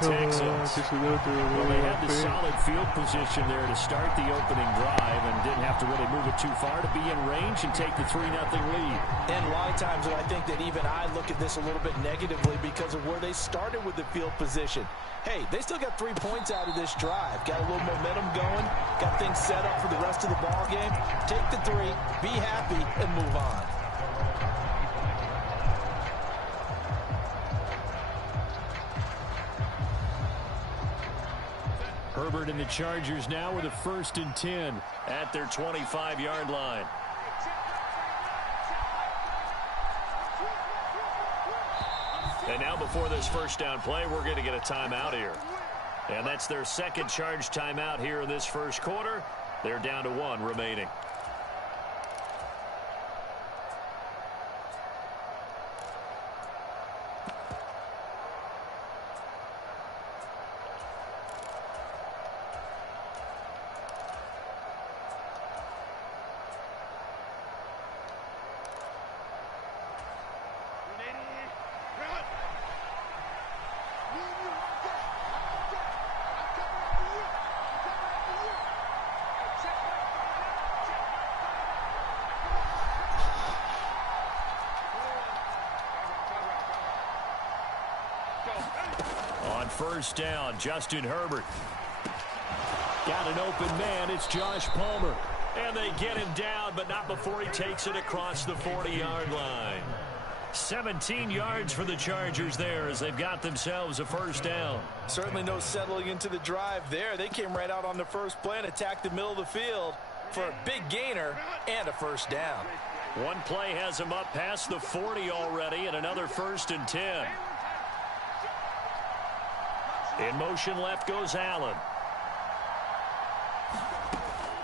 Texans. Well, they had the solid field position there to start the opening drive and didn't have to really move it too far to be in range and take the 3-0 lead. And a lot of times I think that even I look at this a little bit negatively because of where they started with the field position. Hey, they still got 3 points out of this drive. Got a little momentum going. Got things set up for the rest of the ball game. Take the 3, be happy, and move on. Herbert and the Chargers now with a 1st and 10 at their 25-yard line. And now before this first down play, we're going to get a timeout here. And that's their second charge timeout here in this first quarter. They're down to 1 remaining. On first down, Justin Herbert. Got an open man. It's Josh Palmer. And they get him down, but not before he takes it across the 40-yard line. 17 yards for the Chargers there as they've got themselves a first down. Certainly no settling into the drive there. They came right out on the first play and attacked the middle of the field for a big gainer and a first down. One play has him up past the 40 already, and another 1st and 10. In motion left goes Allen.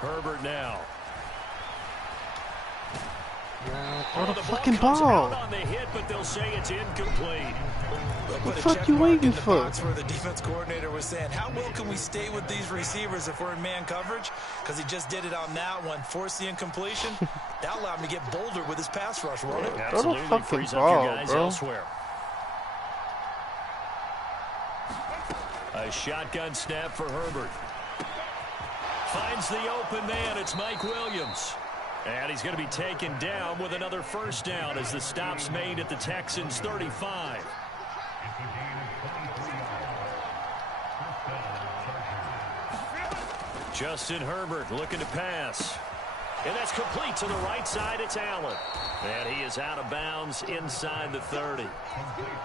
Herbert now. Throw the fucking ball. On the hit, but they'll say it's incomplete. What the fuck you waiting for? Where the defense coordinator was saying, how well can we stay with these receivers if we're in man coverage? Because he just did it on that one, forced the incompletion. That allowed him to get bolder with his pass rush, won't it? Absolutely. Throw the fucking Frees ball, up your guys bro. elsewhere. A shotgun snap for Herbert. Finds the open man. It's Mike Williams. And he's going to be taken down with another first down as the stop's made at the Texans' 35. Justin Herbert looking to pass. And that's complete to the right side. It's Allen. And he is out of bounds inside the 30.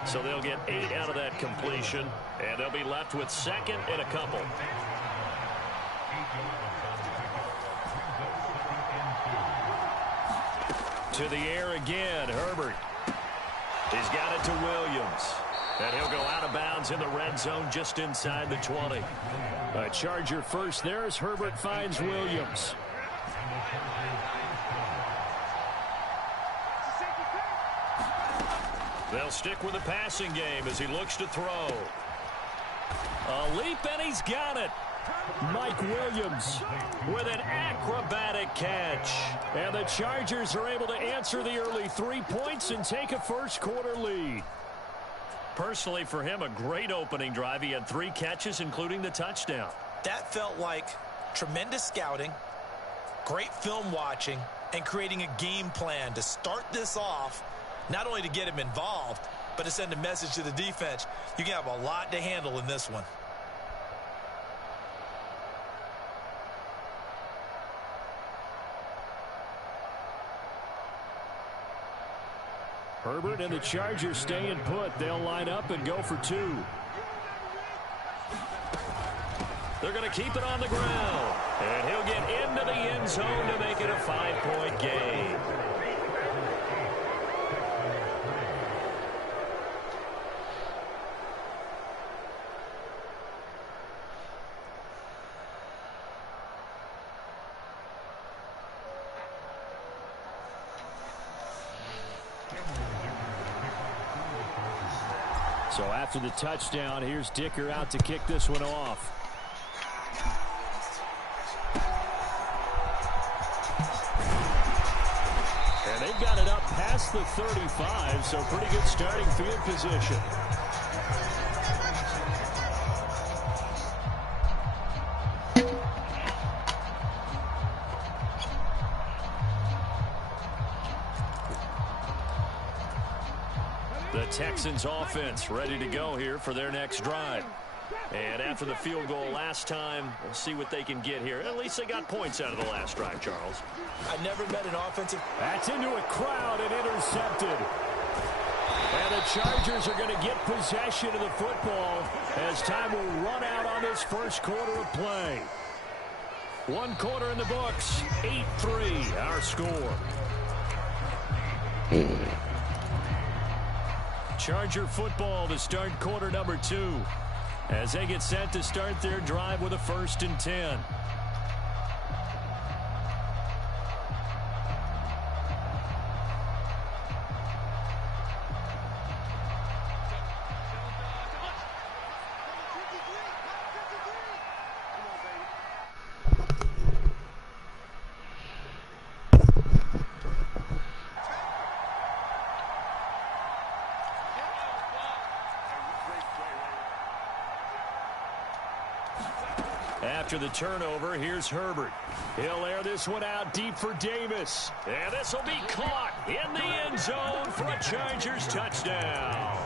So they'll get 8 out of that completion. And they'll be left with 2nd and a couple. To the air again, Herbert. He's got it to Williams. And he'll go out of bounds in the red zone just inside the 20. A Charger first there as Herbert finds Williams. They'll stick with the passing game as he looks to throw. A leap, and he's got it. Mike Williams with an acrobatic catch. And the Chargers are able to answer the early 3 points and take a first-quarter lead. Personally, for him, a great opening drive. He had 3 catches, including the touchdown. That felt like tremendous scouting, great film watching, and creating a game plan to start this off, not only to get him involved, but to send a message to the defense. You can have a lot to handle in this one. Herbert and the Chargers staying put. They'll line up and go for 2. They're going to keep it on the ground. And he'll get into the end zone to make it a 5-point gain. So after the touchdown, here's Dicker out to kick this one off. And they've got it up past the 35, so pretty good starting field position. The Texans offense ready to go here for their next drive. And after the field goal last time, we'll see what they can get here. At least they got points out of the last drive, Charles. I never met an offensive. That's into a crowd and intercepted. And the Chargers are going to get possession of the football as time will run out on this first quarter of play. 1 quarter in the books, 8-3 our score. Charger football to start quarter number 2 as they get set to start their drive with a 1st and 10. After the turnover, here's Herbert. He'll air this one out deep for Davis. And this will be caught in the end zone for a Chargers touchdown.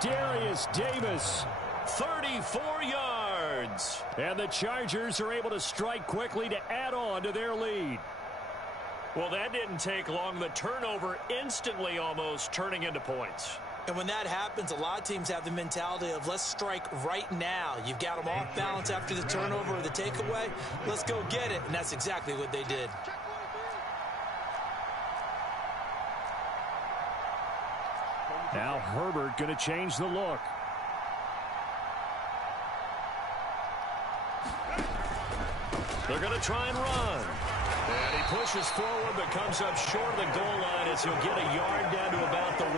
Darius Davis, 34 yards. And the Chargers are able to strike quickly to add on to their lead. Well, that didn't take long. The turnover instantly almost turning into points. And when that happens, a lot of teams have the mentality of let's strike right now. You've got them off balance after the turnover or the takeaway. Let's go get it. And that's exactly what they did. Now Herbert going to change the look. They're going to try and run. And he pushes forward but comes up short of the goal line as he'll get a yard down to about the 1.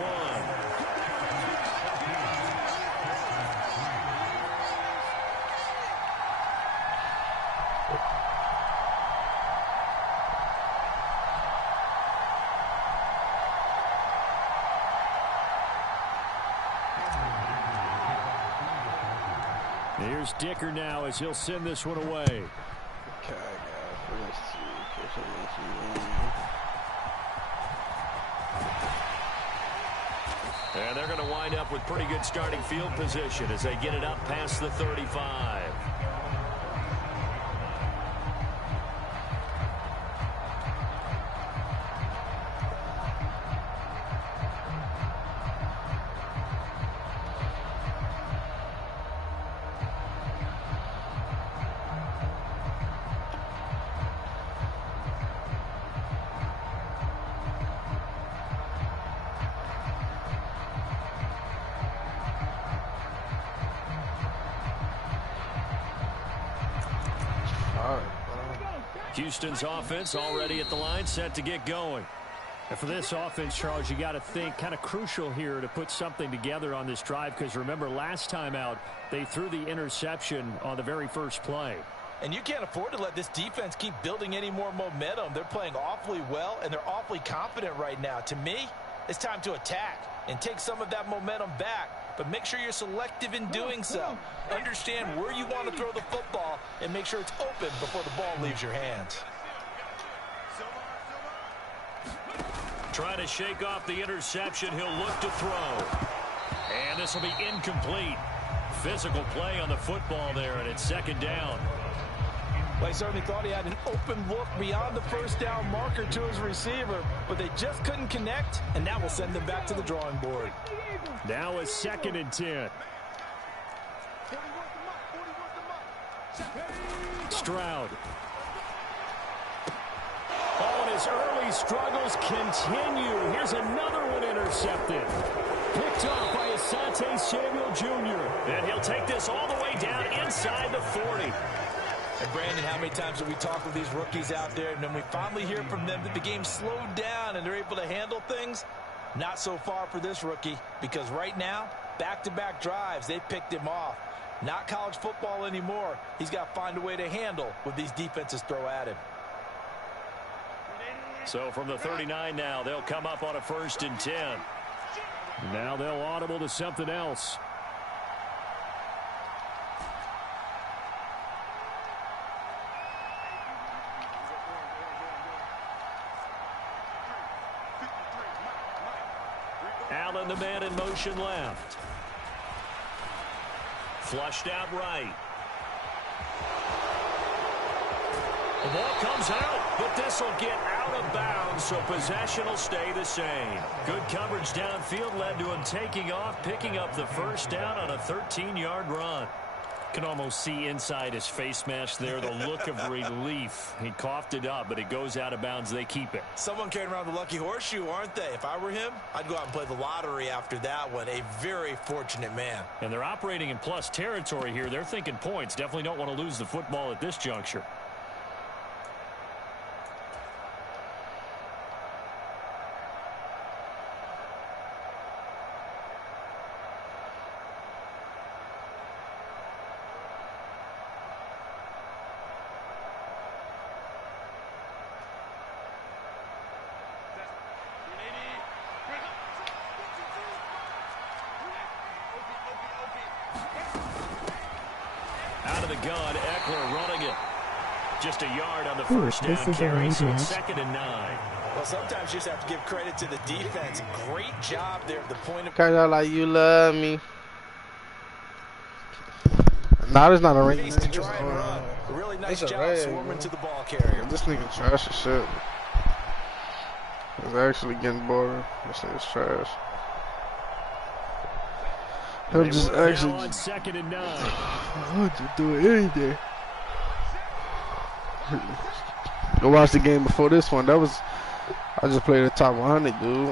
Here's Dicker now as he'll send this one away. And they're going to wind up with pretty good starting field position as they get it up past the 35. Houston's offense already at the line, set to get going. And for this offense, Charles, you got to think kind of crucial here to put something together on this drive, because remember last time out they threw the interception on the very first play. And you can't afford to let this defense keep building any more momentum. They're playing awfully well, and they're awfully confident right now. To me, it's time to attack and take some of that momentum back. But make sure you're selective in doing so. Understand where you want to throw the football and make sure it's open before the ball leaves your hands. Trying to shake off the interception. He'll look to throw. And this will be incomplete. Physical play on the football there, and it's second down. Well, I certainly thought he had an open look beyond the first down marker to his receiver, but they just couldn't connect, and that will send them back to the drawing board. Now it's 2nd and 10. Stroud. Oh, and his early struggles continue. Here's another one intercepted. Picked off by Asante Samuel Jr. And he'll take this all the way down inside the 40. And Brandon, how many times have we talked with these rookies out there, and then we finally hear from them that the game slowed down and they're able to handle things? Not so far for this rookie, because right now, back-to-back drives, they picked him off. Not college football anymore. He's got to find a way to handle what these defenses throw at him. So from the 39 now, they'll come up on a 1st and 10. Now they'll audible to something else. Allen, the man in motion left. Flushed out right. The ball comes out, but this will get out of bounds, so possession will stay the same. Good coverage downfield led to him taking off, picking up the first down on a 13-yard run. Can almost see inside his face mask there the look of relief. He coughed it up, but it goes out of bounds. They keep it. Someone carrying around the lucky horseshoe, aren't they? If I were him, I'd go out and play the lottery after that one. A very fortunate man. And they're operating in plus territory here. They're thinking points. Definitely don't want to lose the football at this juncture. Out of the gun, Eckler running it. Just a yard on the first down carry, so it's 2nd and 9. Well, sometimes you just have to give credit to the defense. Great job there at the point of... Kind of like you love me. Nah, there's not a ring. To try and run. A really nice job swarming to the ball carrier. This nigga trash as shit. It's actually getting boring. This nigga's trash. He'll just actually... on 2nd and 9. I'll just do anything. Go watch the game before this one. That was... I just played the top 100, dude.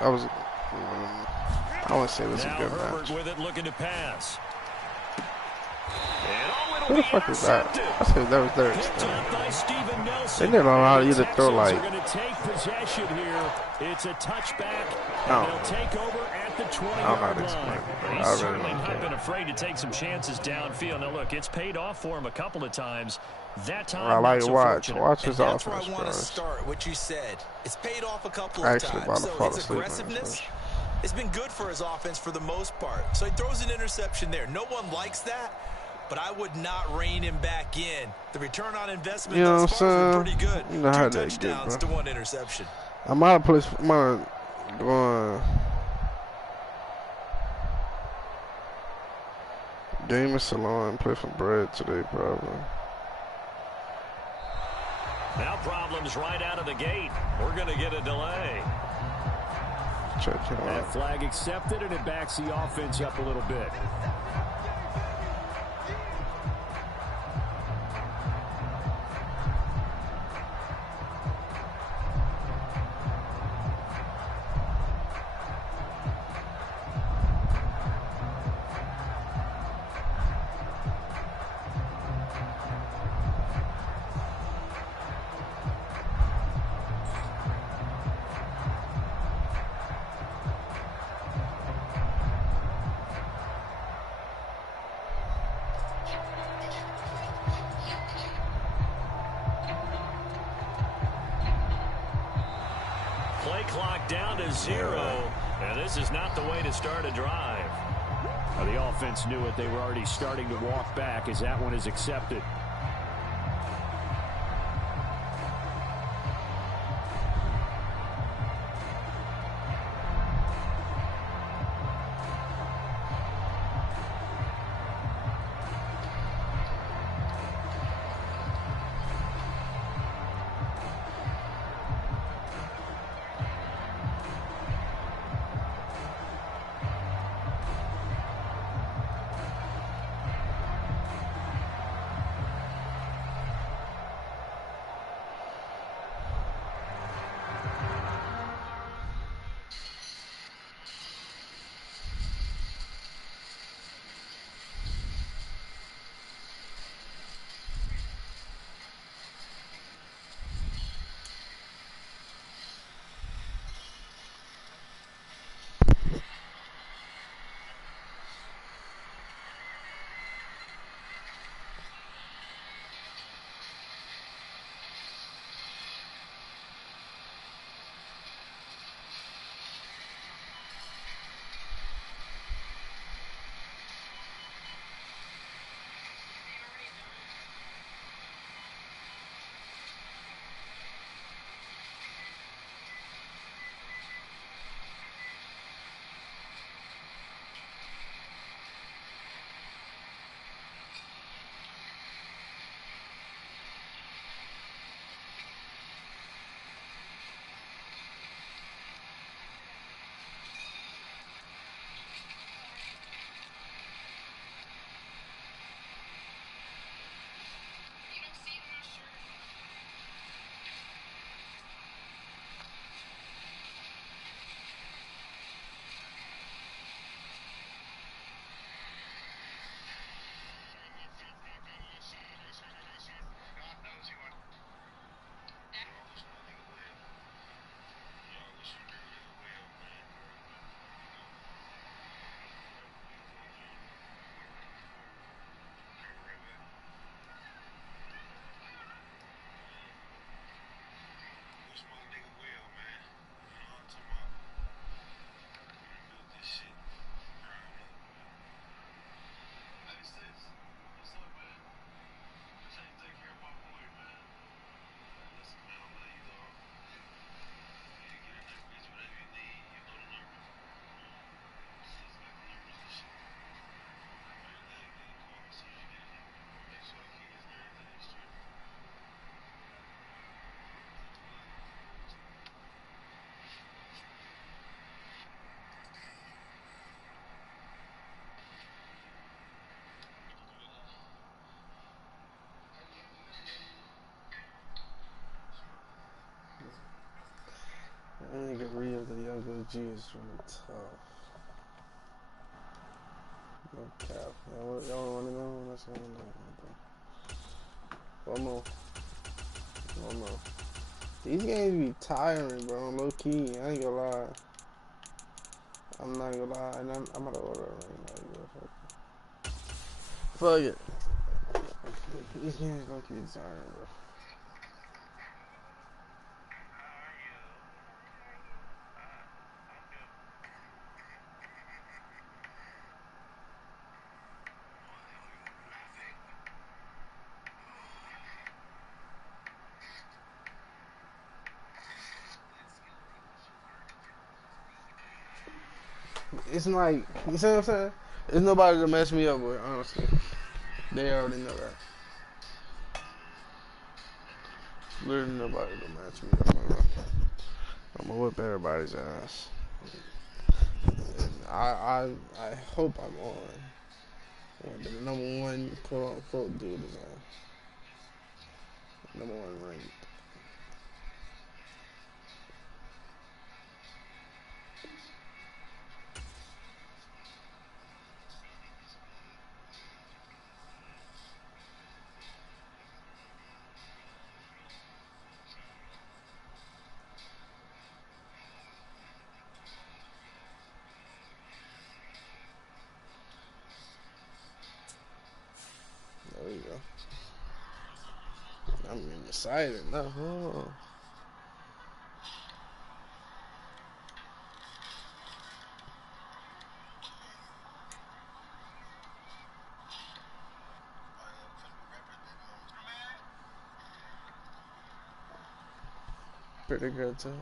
That was... I wouldn't say it was a good match. With it, looking to pass. Who the fuck is that? I said that was theirs. They didn't know how to either throw like... Possession here. It's a touchback. Oh. They'll take over at the 20-yard I'm not line. explaining. He's certainly not been afraid to take some chances downfield. Now look, it's paid off for him a couple of times. That time, I like so watch his offense. That's offense, where I want to start. What you said, it's paid off a couple of actually times. about to fall So asleep. his aggressiveness, it's been good for his offense for the most part. So he throws an interception there. No one likes that, but I would not rein him back in. The return on investment, you know thus far has been pretty good. You know how 2 they touchdowns get, to 1 interception. I'm out of place. I'm out of going. Game of Salon, play for bread today, probably. Now problems right out of the gate. We're going to get a delay. Check him That out. flag accepted, and it backs the offense up a little bit. Play clock down to 0. And this is not the way to start a drive. Now, the offense knew it. They were already starting to walk back as that one is accepted. nigga Rio, the younger G is really tough. No cap. Y'all want to know? That's what I'm doing. One more. These games be tiring, bro. Low key. I ain't gonna lie. I'm not gonna lie. And I'm gonna order it right now. Fuck it. These games low key tiring, bro. It's like, you see what I'm saying? There's nobody to mess me up with, honestly. They already know that. Literally nobody to match me up, man. I'm gonna whip everybody's ass. I hope I'm on. The #1 quote unquote dude is on. #1 ranked. There you go. I'm excited now. Oh. Pretty good too.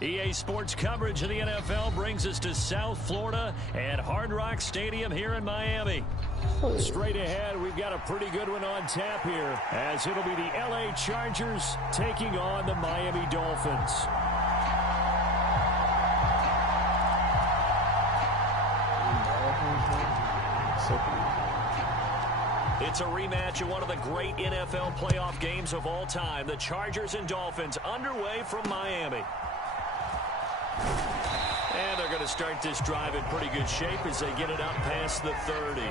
EA Sports coverage of the NFL brings us to South Florida at Hard Rock Stadium here in Miami. Straight ahead, we've got a pretty good one on tap here, as it'll be the LA Chargers taking on the Miami Dolphins. It's a rematch of one of the great NFL playoff games of all time. The Chargers and Dolphins underway from Miami. And they're going to start this drive in pretty good shape as they get it up past the 30.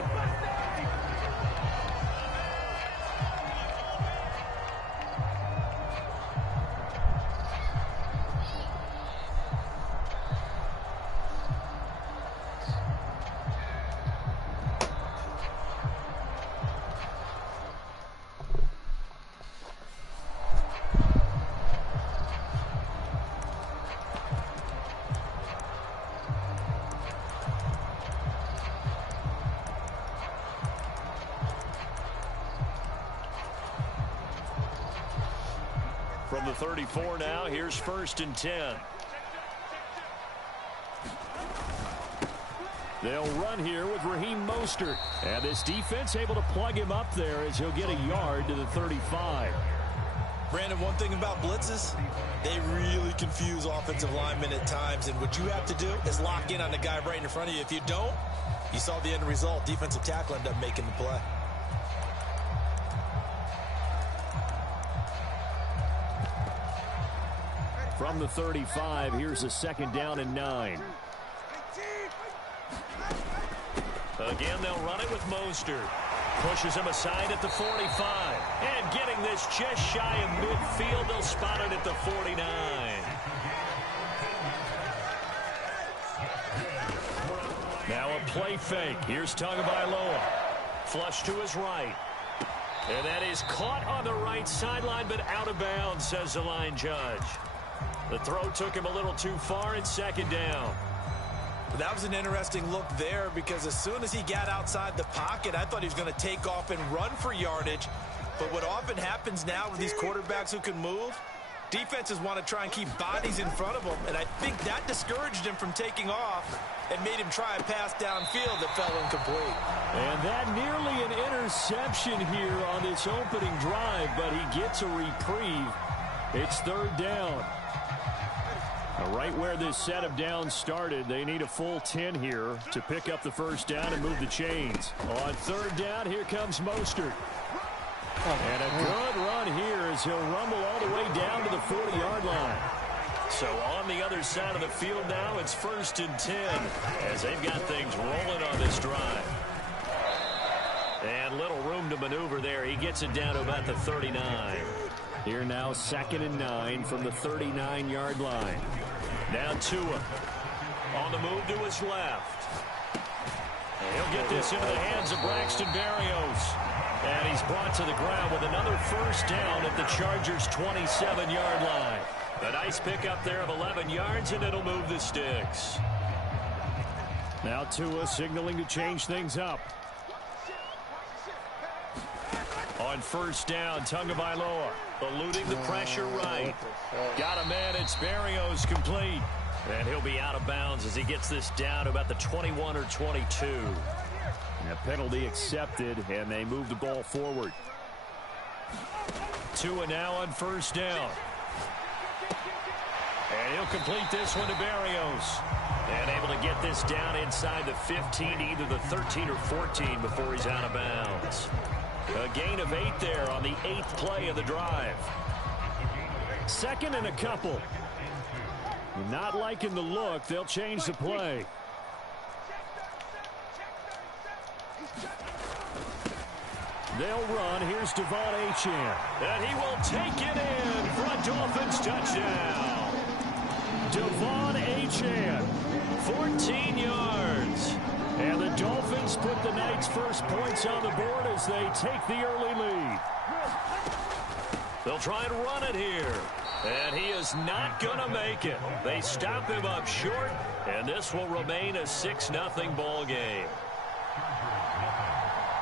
From the 34 now, here's 1st and 10. They'll run here with Raheem Mostert. And this defense able to plug him up there as he'll get a yard to the 35. Brandon, one thing about blitzes, they really confuse offensive linemen at times. And what you have to do is lock in on the guy right in front of you. If you don't, you saw the end result. Defensive tackle ended up making the play. From the 35, here's a 2nd down and 9. Again, they'll run it with Mostert. Pushes him aside at the 45. And getting this just shy of midfield, they'll spot it at the 49. Now a play fake. Here's Tagovailoa. Flush to his right. And that is caught on the right sideline, but out of bounds, says the line judge. The throw took him a little too far, and 2nd down. That was an interesting look there, because as soon as he got outside the pocket, I thought he was going to take off and run for yardage. But what often happens now with these quarterbacks who can move, defenses want to try and keep bodies in front of them, and I think that discouraged him from taking off and made him try a pass downfield that fell incomplete. And that nearly an interception here on this opening drive, but he gets a reprieve. It's 3rd down. Right where this set of downs started, they need a full 10 here to pick up the first down and move the chains. On third down, here comes Mostert. And a good run here as he'll rumble all the way down to the 40-yard line. So on the other side of the field now, it's 1st and 10 as they've got things rolling on this drive. And little room to maneuver there. He gets it down to about the 39. Here now, 2nd and 9 from the 39-yard line. Now Tua on the move to his left. And he'll get this into the hands of Braxton Berrios. And he's brought to the ground with another first down at the Chargers' 27-yard line. A nice pickup there of 11 yards, and it'll move the sticks. Now Tua signaling to change things up. On first down, Tagovailoa eluding the pressure right. Got a man, it's Berrios complete. And he'll be out of bounds as he gets this down to about the 21 or 22. And a penalty accepted, and they move the ball forward. Tua now on first down. And he'll complete this one to Berrios. And able to get this down inside the 15, either the 13 or 14 before he's out of bounds. A gain of 8 there on the 8th play of the drive. 2nd and a couple. Not liking the look. They'll change the play. They'll run. Here's Devon Achane. And he will take it in for a Dolphins touchdown. Devon Achane, 14 yards. And the Dolphins put the night's first points on the board as they take the early lead. They'll try and run it here. And he is not going to make it. They stop him up short, and this will remain a 6-0 ball game.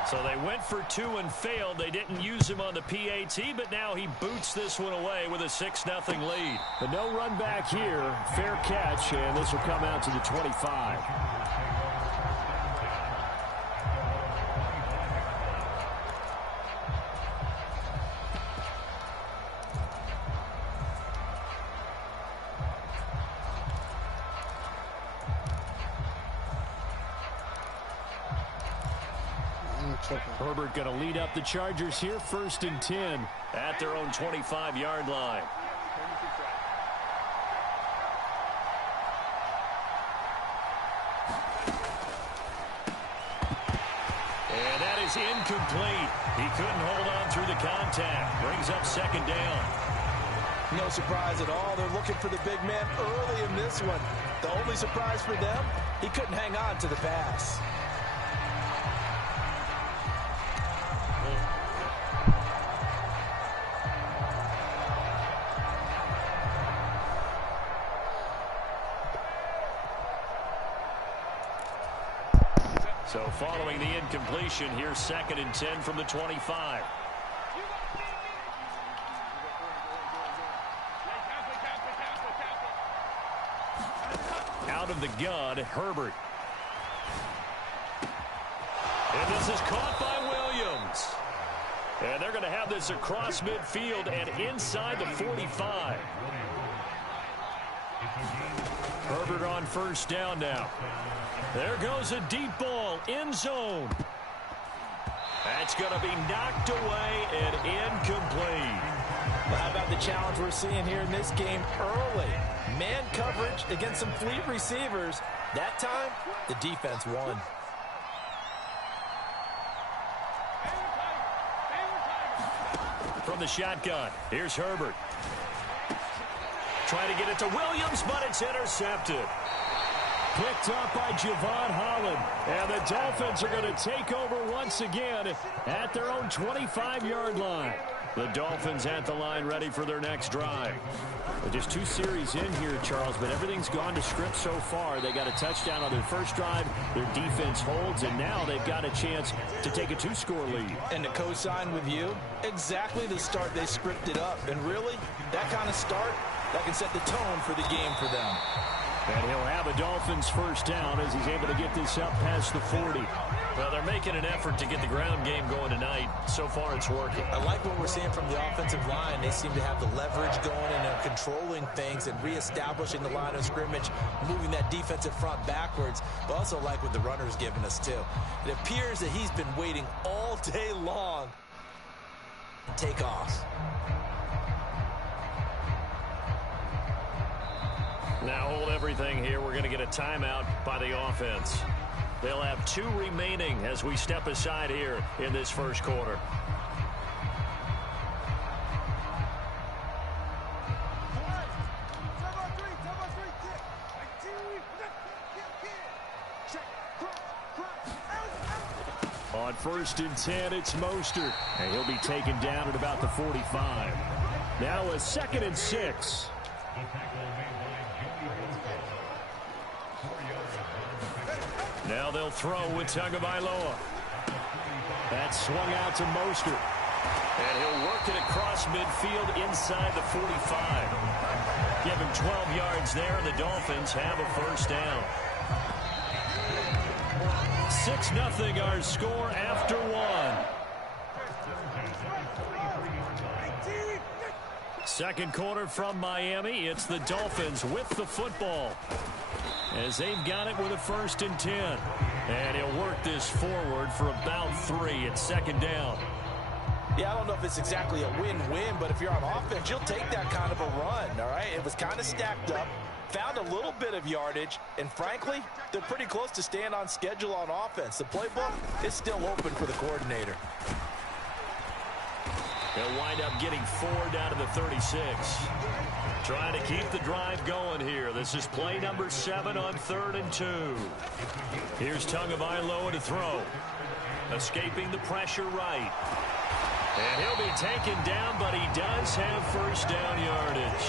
So they went for 2 and failed. They didn't use him on the PAT, but now he boots this one away with a 6-0 lead. But no run back here. Fair catch, and this will come out to the 25. Herbert going to lead up the Chargers here, 1st and 10 at their own 25-yard line. And that is incomplete. He couldn't hold on through the contact. Brings up 2nd down. No surprise at all. They're looking for the big man early in this one. The only surprise for them, he couldn't hang on to the pass. So following the incompletion, here's 2nd and 10 from the 25. Out of the gun, Herbert. And this is caught by Williams. And they're going to have this across midfield and inside the 45. Herbert on first down now. There goes a deep ball, end zone. That's going to be knocked away and incomplete. Well, how about the challenge we're seeing here in this game early? Man coverage against some fleet receivers. That time, the defense won. From the shotgun, here's Herbert. Trying to get it to Williams, but it's intercepted. Picked up by Javon Holland. And the Dolphins are going to take over once again at their own 25-yard line. The Dolphins at the line ready for their next drive. Well, just 2 series in here, Charles, but everything's gone to script so far. They got a touchdown on their first drive. Their defense holds, and now they've got a chance to take a 2-score lead. And to co-sign with you, exactly the start they scripted up. And really, that kind of start, that can set the tone for the game for them. And he'll have a Dolphins first down as he's able to get this up past the 40. Well, they're making an effort to get the ground game going tonight. So far, it's working. I like what we're seeing from the offensive line. They seem to have the leverage going and are controlling things and reestablishing the line of scrimmage, moving that defensive front backwards. But also like what the runner's giving us, too. It appears that he's been waiting all day long to take off. Now hold everything here. We're going to get a timeout by the offense. They'll have 2 remaining as we step aside here in this first quarter. On 1st and 10, it's Mostert. And he'll be taken down at about the 45. Now a 2nd and 6. Now they'll throw with Tagovailoa. That's swung out to Mostert. And he'll work it across midfield inside the 45. Give him 12 yards there, and the Dolphins have a first down. 6-0 our score after 1. Second quarter from Miami. It's the Dolphins with the football, as they've got it with a 1st and 10. And he'll work this forward for about 3. It's 2nd down. Yeah, I don't know if it's exactly a win-win, but if you're on offense, you'll take that kind of a run, all right? It was kind of stacked up, found a little bit of yardage, and frankly, they're pretty close to staying on schedule on offense. The playbook is still open for the coordinator. They'll wind up getting 4 down to the 36. Trying to keep the drive going here. This is play number 7 on 3rd and 2. Here's Tagovailoa to throw. Escaping the pressure right. And he'll be taken down, but he does have first down yardage.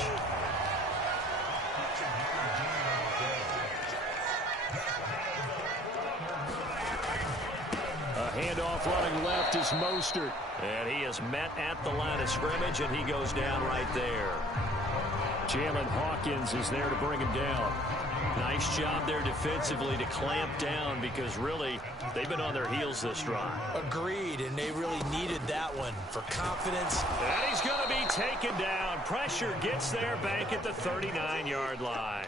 A handoff running left is Mostert. And he is met at the line of scrimmage, and he goes down right there. Jalen Hawkins is there to bring him down. Nice job there defensively to clamp down, because really they've been on their heels this drive. Agreed, and they really needed that one for confidence. And he's going to be taken down. Pressure gets there back at the 39-yard line.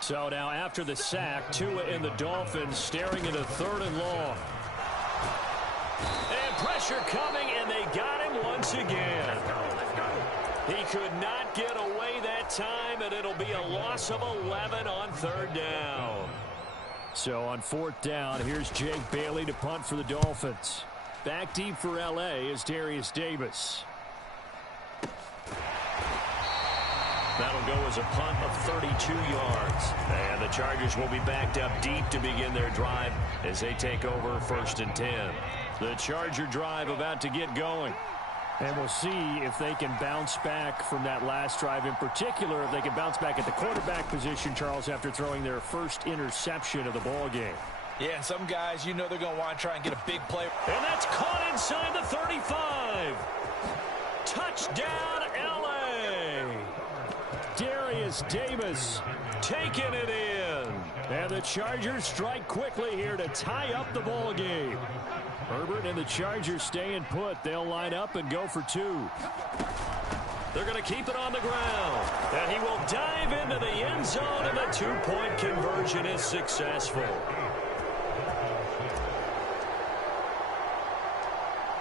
So now after the sack, Tua and the Dolphins staring into 3rd and long. And pressure coming, and they got him once again. He could not get away that time, and it'll be a loss of 11 on 3rd down. So on 4th down, here's Jake Bailey to punt for the Dolphins. Back deep for L.A. is Darius Davis. That'll go as a punt of 32 yards. And the Chargers will be backed up deep to begin their drive as they take over 1st and 10. The Charger drive about to get going. And we'll see if they can bounce back from that last drive, in particular, if they can bounce back at the quarterback position, Charles, after throwing their first interception of the ball game. Yeah, and some guys, you know they're going to want to try and get a big play. And that's caught inside the 35. Touchdown, L.A. Darius Davis taking it in. And the Chargers strike quickly here to tie up the ball game. Herbert and the Chargers staying put. They'll line up and go for 2. They're going to keep it on the ground. And he will dive into the end zone, and the 2-point conversion is successful.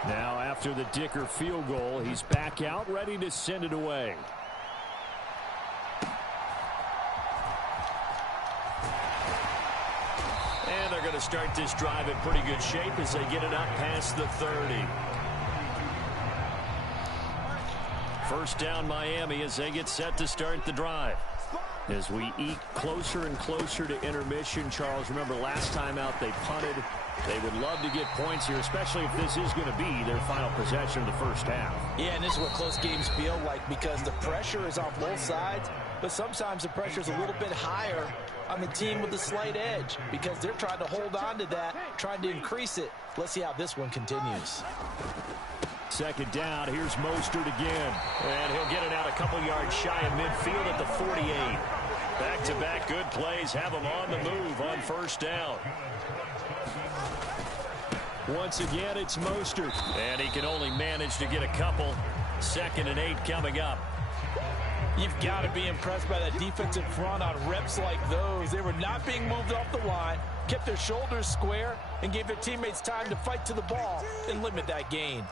Now after the Dicker field goal, he's back out ready to send it away. And they're going to start this drive in pretty good shape as they get it up past the 30. First down Miami as they get set to start the drive. As we eke closer and closer to intermission, Charles, remember last time out they punted. They would love to get points here, especially if this is going to be their final possession of the first half. Yeah, and this is what close games feel like, because the pressure is on both sides, but sometimes the pressure is a little bit higher on the team with the slight edge because they're trying to hold on to that, trying to increase it. Let's see how this one continues. Second down, here's Mostert again. And he'll get it out a couple yards shy of midfield at the 48. Back-to-back good plays have them on the move on first down. Once again, it's Mostert. And he can only manage to get a couple. 2nd and 8 coming up. You've got to be impressed by that defensive front on reps like those. They were not being moved off the line, kept their shoulders square, and gave their teammates time to fight to the ball and limit that gain.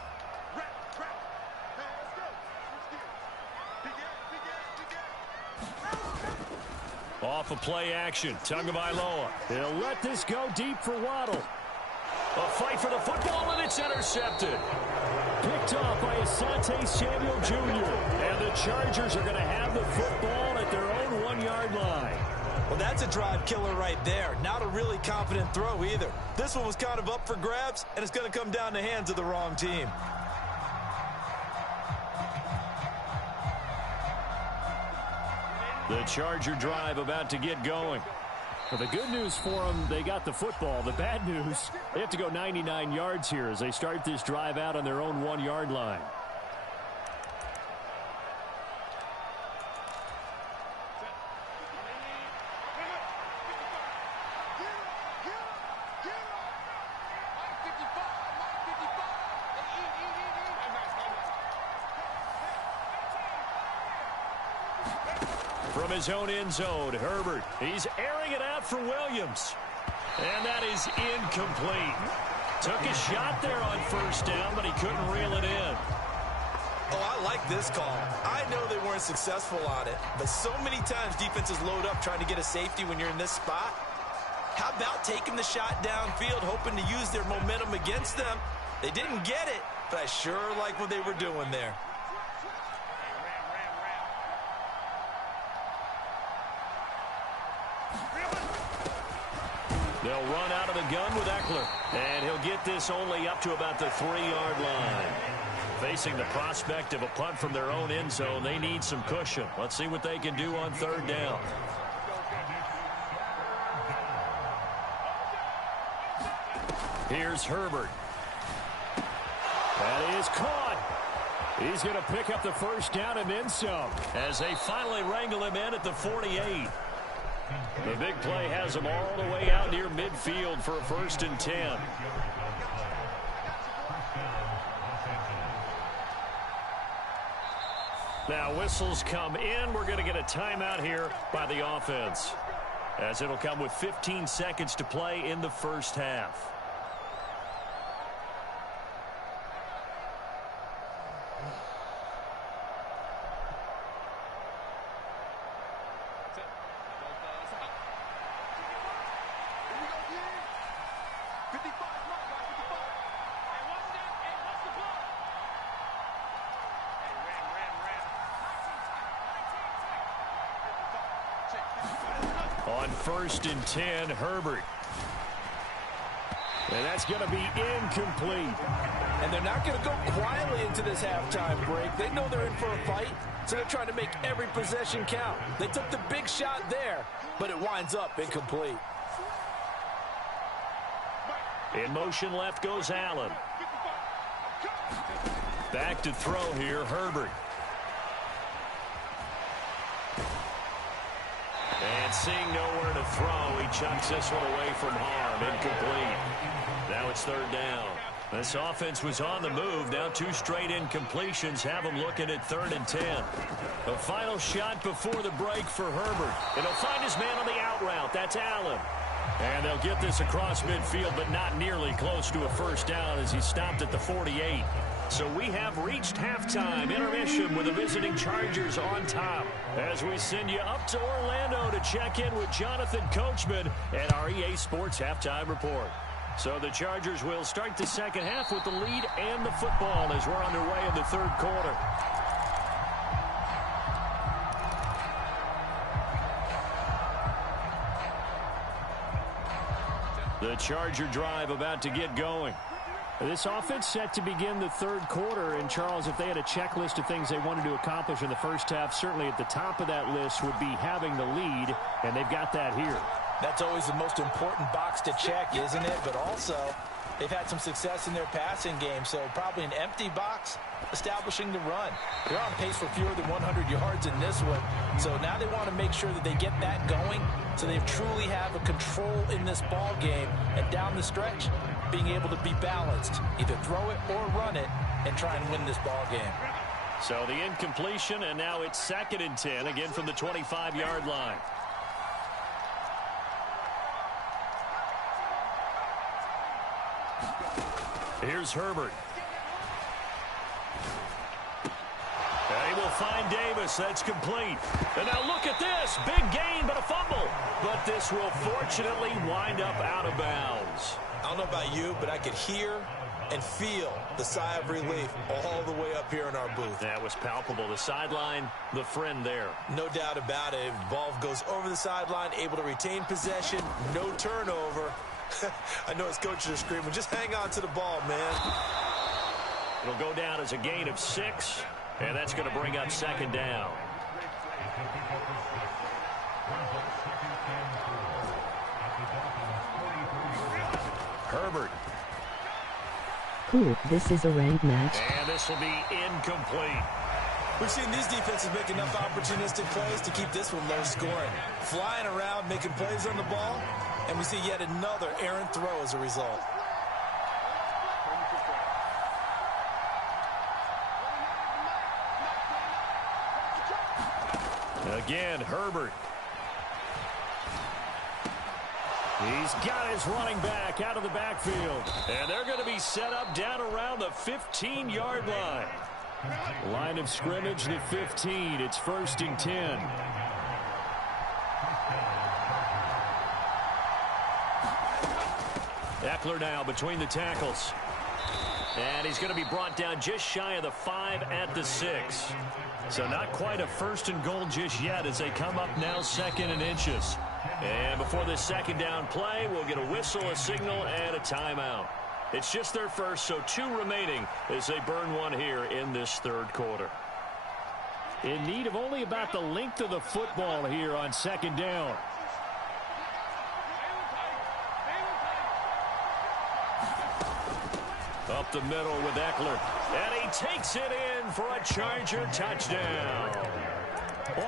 Off of play action, Tagovailoa. They'll let this go deep for Waddle. A fight for the football, and it's intercepted. Picked off by Asante Samuel Jr. And the Chargers are going to have the football at their own 1-yard line. Well, that's a drive killer right there. Not a really confident throw either. This one was kind of up for grabs, and it's going to come down the hands of the wrong team. The Charger drive about to get going. Well, the good news for them, they got the football. The bad news, they have to go 99 yards here as they start this drive out on their own 1-yard line. From his own end zone, Herbert. He's airing it out for Williams. And that is incomplete. Took a shot there on first down, but he couldn't reel it in. Oh, I like this call. I know they weren't successful on it, but so many times defenses load up trying to get a safety when you're in this spot. How about taking the shot downfield, hoping to use their momentum against them? They didn't get it, but I sure like what they were doing there. They'll run out of the gun with Eckler. And he'll get this only up to about the 3-yard line. Facing the prospect of a punt from their own end zone, they need some cushion. Let's see what they can do on 3rd down. Here's Herbert. That is caught. He's going to pick up the first down and then some. As they finally wrangle him in at the 48. The big play has him all the way out near midfield for a 1st and 10. Now whistles come in. We're going to get a timeout here by the offense, as it'll come with 15 seconds to play in the first half. On 1st and 10, Herbert. And that's going to be incomplete. And they're not going to go quietly into this halftime break. They know they're in for a fight, so they're trying to make every possession count. They took the big shot there, but it winds up incomplete. In motion left goes Allen. Back to throw here, Herbert. And seeing nowhere to throw, he chucks this one away from harm. Incomplete. Now it's 3rd down. This offense was on the move. Now 2 straight incompletions have them looking at 3rd and 10. A final shot before the break for Herbert. And he'll find his man on the out route. That's Allen. And they'll get this across midfield, but not nearly close to a first down as he stopped at the 48. So we have reached halftime intermission with the visiting Chargers on top, as we send you up to Orlando to check in with Jonathan Coachman and our EA Sports Halftime Report. So the Chargers will start the second half with the lead and the football as we're underway in the 3rd quarter. The Charger drive about to get going. This offense set to begin the 3rd quarter. And, Charles, if they had a checklist of things they wanted to accomplish in the first half, certainly at the top of that list would be having the lead, and they've got that here. That's always the most important box to check, isn't it? But also, They've had some success in their passing game, so probably an empty box establishing the run. They're on pace for fewer than 100 yards in this one, so now they want to make sure that they get that going so they truly have a control in this ball game, and down the stretch, being able to be balanced, either throw it or run it, and try and win this ball game. So the incompletion, and now it's 2nd and 10, again from the 25-yard line. Here's Herbert. And he will find Davis. That's complete. And now look at this. Big gain, but a fumble. But this will fortunately wind up out of bounds. I don't know about you, but I could hear and feel the sigh of relief all the way up here in our booth. That was palpable. The sideline, the friend there. No doubt about it. The ball goes over the sideline, able to retain possession, no turnover. I know his coaches are screaming, just hang on to the ball, man. It'll go down as a gain of 6, and that's going to bring up 2nd down. Herbert. Cool, this is a ranked match. And this will be incomplete. We've seen these defenses make enough opportunistic plays to keep this one low scoring. Flying around, making plays on the ball, and we see yet another errant throw as a result. Again, Herbert. He's got his running back out of the backfield. And they're going to be set up down around the 15-yard line. Line of scrimmage, the 15. It's 1st and 10. Eckler now between the tackles. And he's going to be brought down just shy of the 5 at the 6. So not quite a 1st and goal just yet as they come up now 2nd and inches. And before this 2nd down play, we'll get a whistle, a signal, and a timeout. It's just their first, so 2 remaining as they burn one here in this 3rd quarter. In need of only about the length of the football here on 2nd down. Up the middle with Eckler. And he takes it in for a Charger touchdown.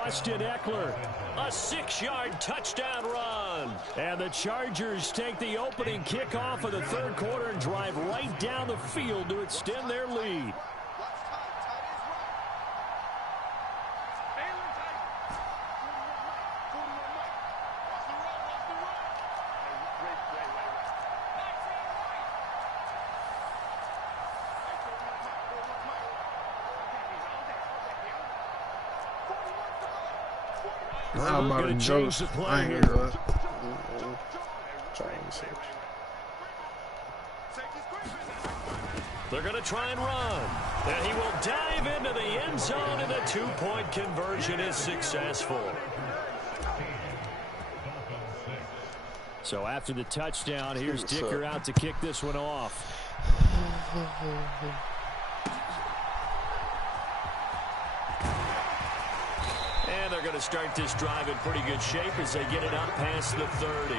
Austin Eckler, a 6-yard touchdown run. And the Chargers take the opening kickoff of the 3rd quarter and drive right down the field to extend their lead. I'm about to joke. I ain't gonna do it. They're going to try and run. And he will dive into the end zone, and the 2-point conversion is successful. So after the touchdown, here's Dicker out to kick this one off. And they're going to start this drive in pretty good shape as they get it up past the 30.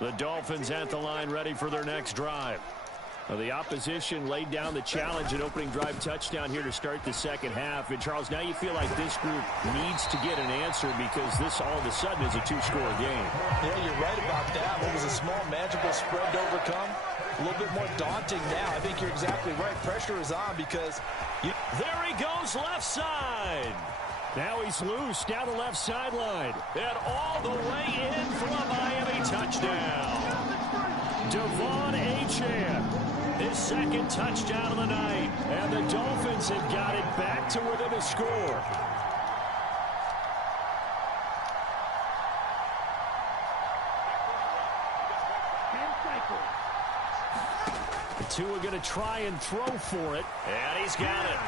The Dolphins at the line ready for their next drive. The opposition laid down the challenge and opening drive touchdown here to start the 2nd half. And, Charles, now you feel like this group needs to get an answer because this all of a sudden is a 2-score game. Yeah, you're right about that. What was a small, manageable spread to overcome? A little bit more daunting now. I think you're exactly right. Pressure is on because... There he goes left side. Now he's loose down the left sideline. And all the way in for a Miami touchdown. Devon Achane. His 2nd touchdown of the night. And the Dolphins have got it back to within a score. The 2 are going to try and throw for it. And he's got it.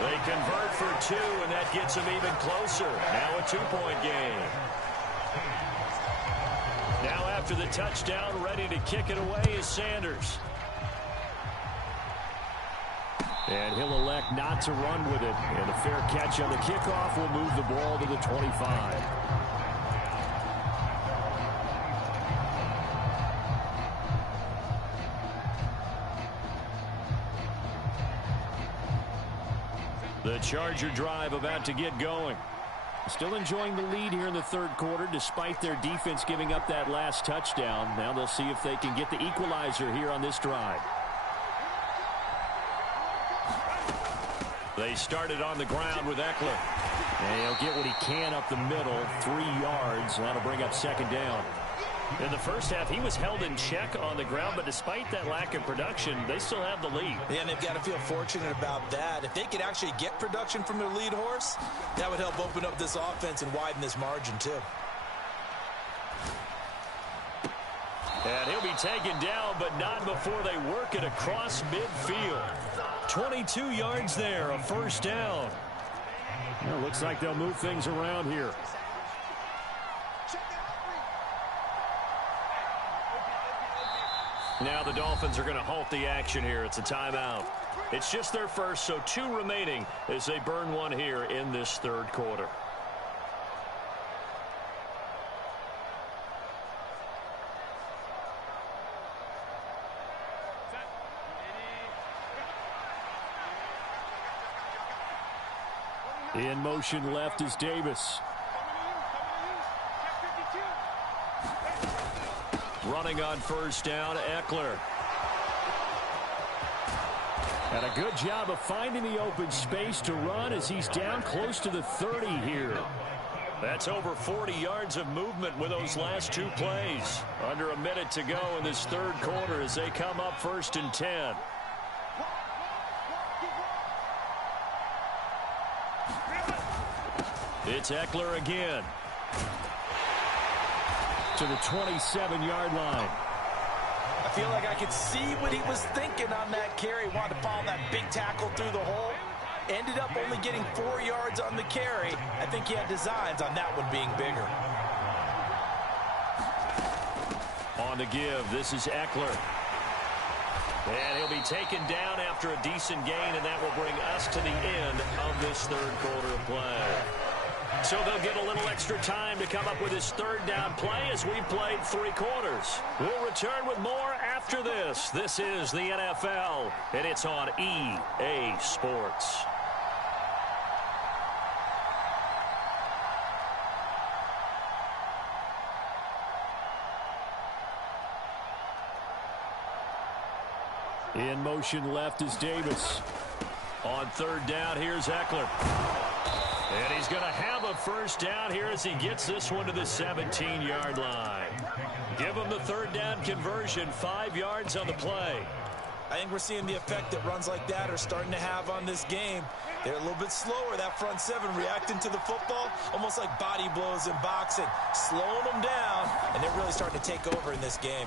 They convert for 2, and that gets them even closer. Now a 2-point game. after the touchdown. Ready to kick it away is Sanders. And he'll elect not to run with it. And a fair catch on the kickoff will move the ball to the 25. The Charger drive about to get going. Still enjoying the lead here in the third quarter despite their defense giving up that last touchdown. Now they'll see if they can get the equalizer here on this drive. They started on the ground with Eckler. And he'll get what he can up the middle, 3 yards. That'll bring up second down. In the first half, he was held in check on the ground, but despite that lack of production, they still have the lead. Yeah, and they've got to feel fortunate about that. If they could actually get production from their lead horse, that would help open up this offense and widen this margin, too. And he'll be taken down, but not before they work it across midfield. 22 yards there, a first down. Well, looks like they'll move things around here. Now the Dolphins are going to halt the action here. It's a timeout. It's just their first, so 2 remaining as they burn one here in this third quarter. In motion left is Davis. Running on first down, Eckler. And a good job of finding the open space to run as he's down close to the 30 here. That's over 40 yards of movement with those last 2 plays. Under a minute to go in this third quarter as they come up 1st and 10. It's Eckler again. To the 27-yard line. I feel like I could see what he was thinking on that carry. Wanted to follow that big tackle through the hole. Ended up only getting 4 yards on the carry. I think he had designs on that one being bigger. On the give, this is Eckler. And he'll be taken down after a decent gain, and that will bring us to the end of this third quarter of play. So they'll get a little extra time to come up with his third down play as we've played 3 quarters. We'll return with more after this. This is the NFL, and it's on EA Sports. In motion left is Davis. On third down, here's Eckler. And he's going to have a first down here as he gets this one to the 17-yard line. Give him the third down conversion, 5 yards on the play. I think we're seeing the effect that runs like that are starting to have on this game. They're a little bit slower, that front 7, reacting to the football, almost like body blows in boxing, slowing them down, and they're really starting to take over in this game.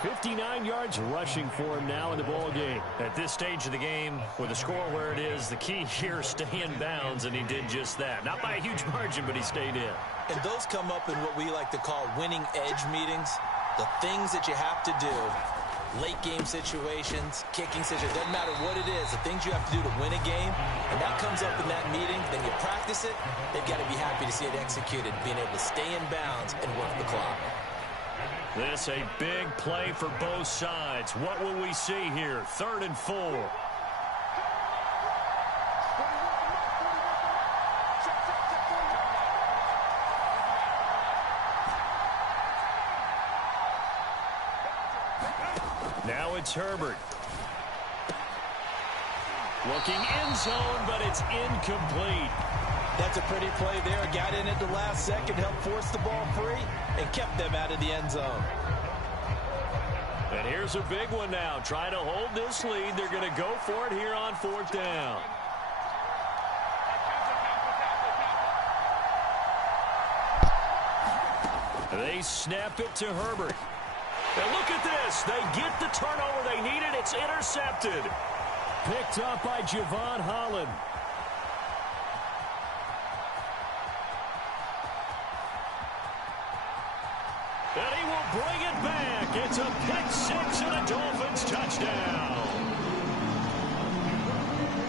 59 yards rushing for him now in the ball game. At this stage of the game, with the score where it is, the key here is stay in bounds, and he did just that. Not by a huge margin, but he stayed in. And those come up in what we like to call winning edge meetings. The things that you have to do, late game situations, kicking situations, doesn't matter what it is, the things you have to do to win a game, and that comes up in that meeting, then you practice it, they've got to be happy to see it executed, being able to stay in bounds and work the clock. This a big play for both sides. What will we see here? 3rd and 4. Now it's Herbert. Looking end zone, but it's incomplete. That's a pretty play there. Got in at the last second, helped force the ball free, and kept them out of the end zone. And here's a big one now. Trying to hold this lead. They're going to go for it here on 4th down. They snap it to Herbert. And look at this. They get the turnover they needed. It's intercepted. Picked up by Javon Holland. bring it back. It's a pick six and a Dolphins touchdown.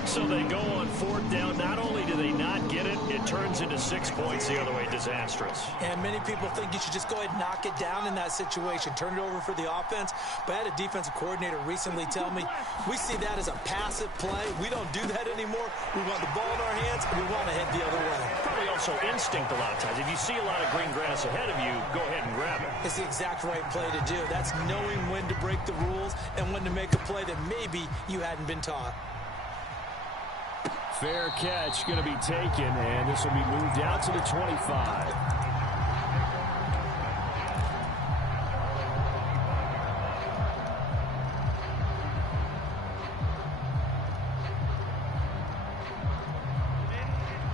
So they go on fourth down. Not only do they not get it, it turns into 6 points the other way. Disastrous. And many people think you should just go ahead and knock it down in that situation. Turn it over for the offense. But I had a defensive coordinator recently tell me, we see that as a passive play. We don't do that anymore. We want the ball in our hands, and we want to head the other way. Probably also instinct a lot of times. If you see a lot of green grass ahead of you, go ahead and grab it. It's the exact right play to do. That's knowing when to break the rules and when to make a play that maybe you hadn't been taught. Fair catch going to be taken, and this will be moved out to the 25.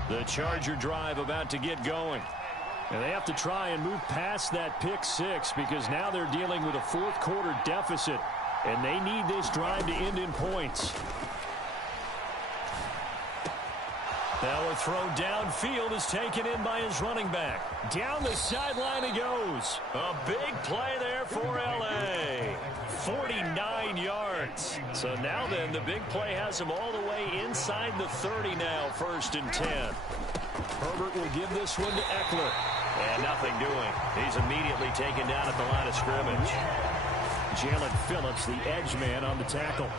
The Charger drive about to get going. And they have to try and move past that pick six because now they're dealing with a fourth quarter deficit, and they need this drive to end in points. Now a throw downfield is taken in by his running back. Down the sideline he goes. A big play there for L.A. 49 yards. So now then, the big play has him all the way inside the 30 now, 1st and 10. Herbert will give this one to Eckler. And nothing doing. He's immediately taken down at the line of scrimmage. Jalen Phillips, the edge man on the tackle.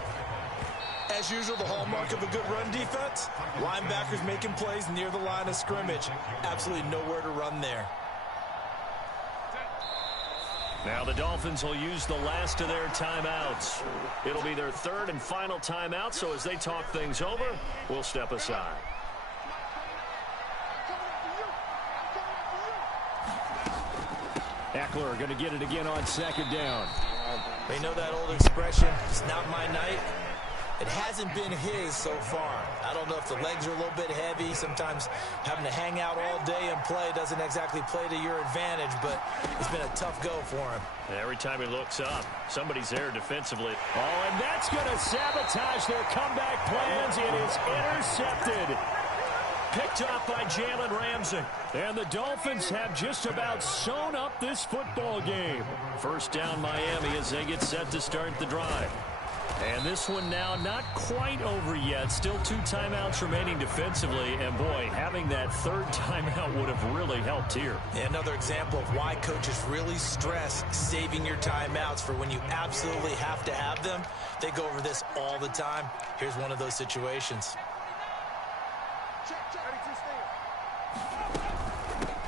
As usual, the hallmark of a good run defense, linebackers making plays near the line of scrimmage. Absolutely nowhere to run there. Now the Dolphins will use the last of their timeouts. It'll be their 3rd and final timeout, so as they talk things over, we'll step aside. Eckler going to get it again on 2nd down. They know that old expression, it's not my night. It hasn't been his so far. I don't know if the legs are a little bit heavy. Sometimes having to hang out all day and play doesn't exactly play to your advantage, but it's been a tough go for him. And every time he looks up, somebody's there defensively. Oh, and that's going to sabotage their comeback plans. It is intercepted. Picked up by Jalen Ramsey. And the Dolphins have just about sewn up this football game. 1st down Miami as they get set to start the drive. And this one now not quite over yet. Still 2 timeouts remaining defensively. And, boy, having that 3rd timeout would have really helped here. Yeah, another example of why coaches really stress saving your timeouts for when you absolutely have to have them. They go over this all the time. Here's one of those situations.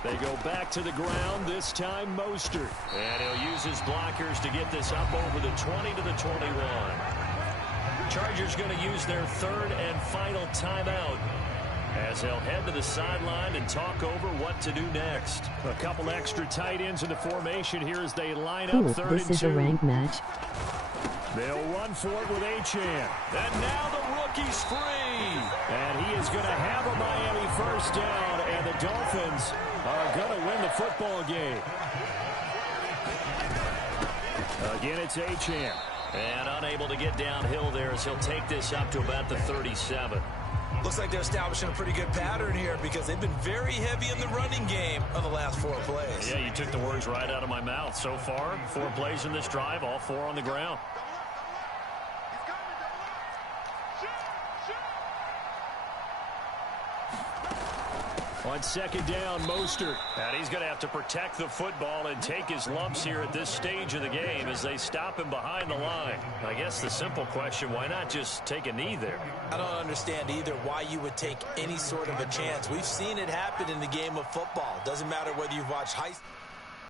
They go back to the ground, this time Mostert. And he'll use his blockers to get this up over the 20 to the 21. Chargers going to use their 3rd and final timeout as they'll head to the sideline and talk over what to do next. A couple extra tight ends in the formation here as they line Cool, up 3rd this and is 2. a ranked match. They'll run for it with Achane. And now the rookie's free. And he is going to have a Miami 1st down, and the Dolphins are going to win the football game. Again, it's Achane. And unable to get downhill there as he'll take this up to about the 37. Looks like they're establishing a pretty good pattern here because they've been very heavy in the running game of the last 4 plays. Yeah, you took the words right out of my mouth. So far, 4 plays in this drive, all 4 on the ground. On 2nd down, Mostert. And he's going to have to protect the football and take his lumps here at this stage of the game as they stop him behind the line. I guess the simple question, why not just take a knee there? I don't understand either why you would take any sort of a chance. We've seen it happen in the game of football. Doesn't matter whether you've watched high school.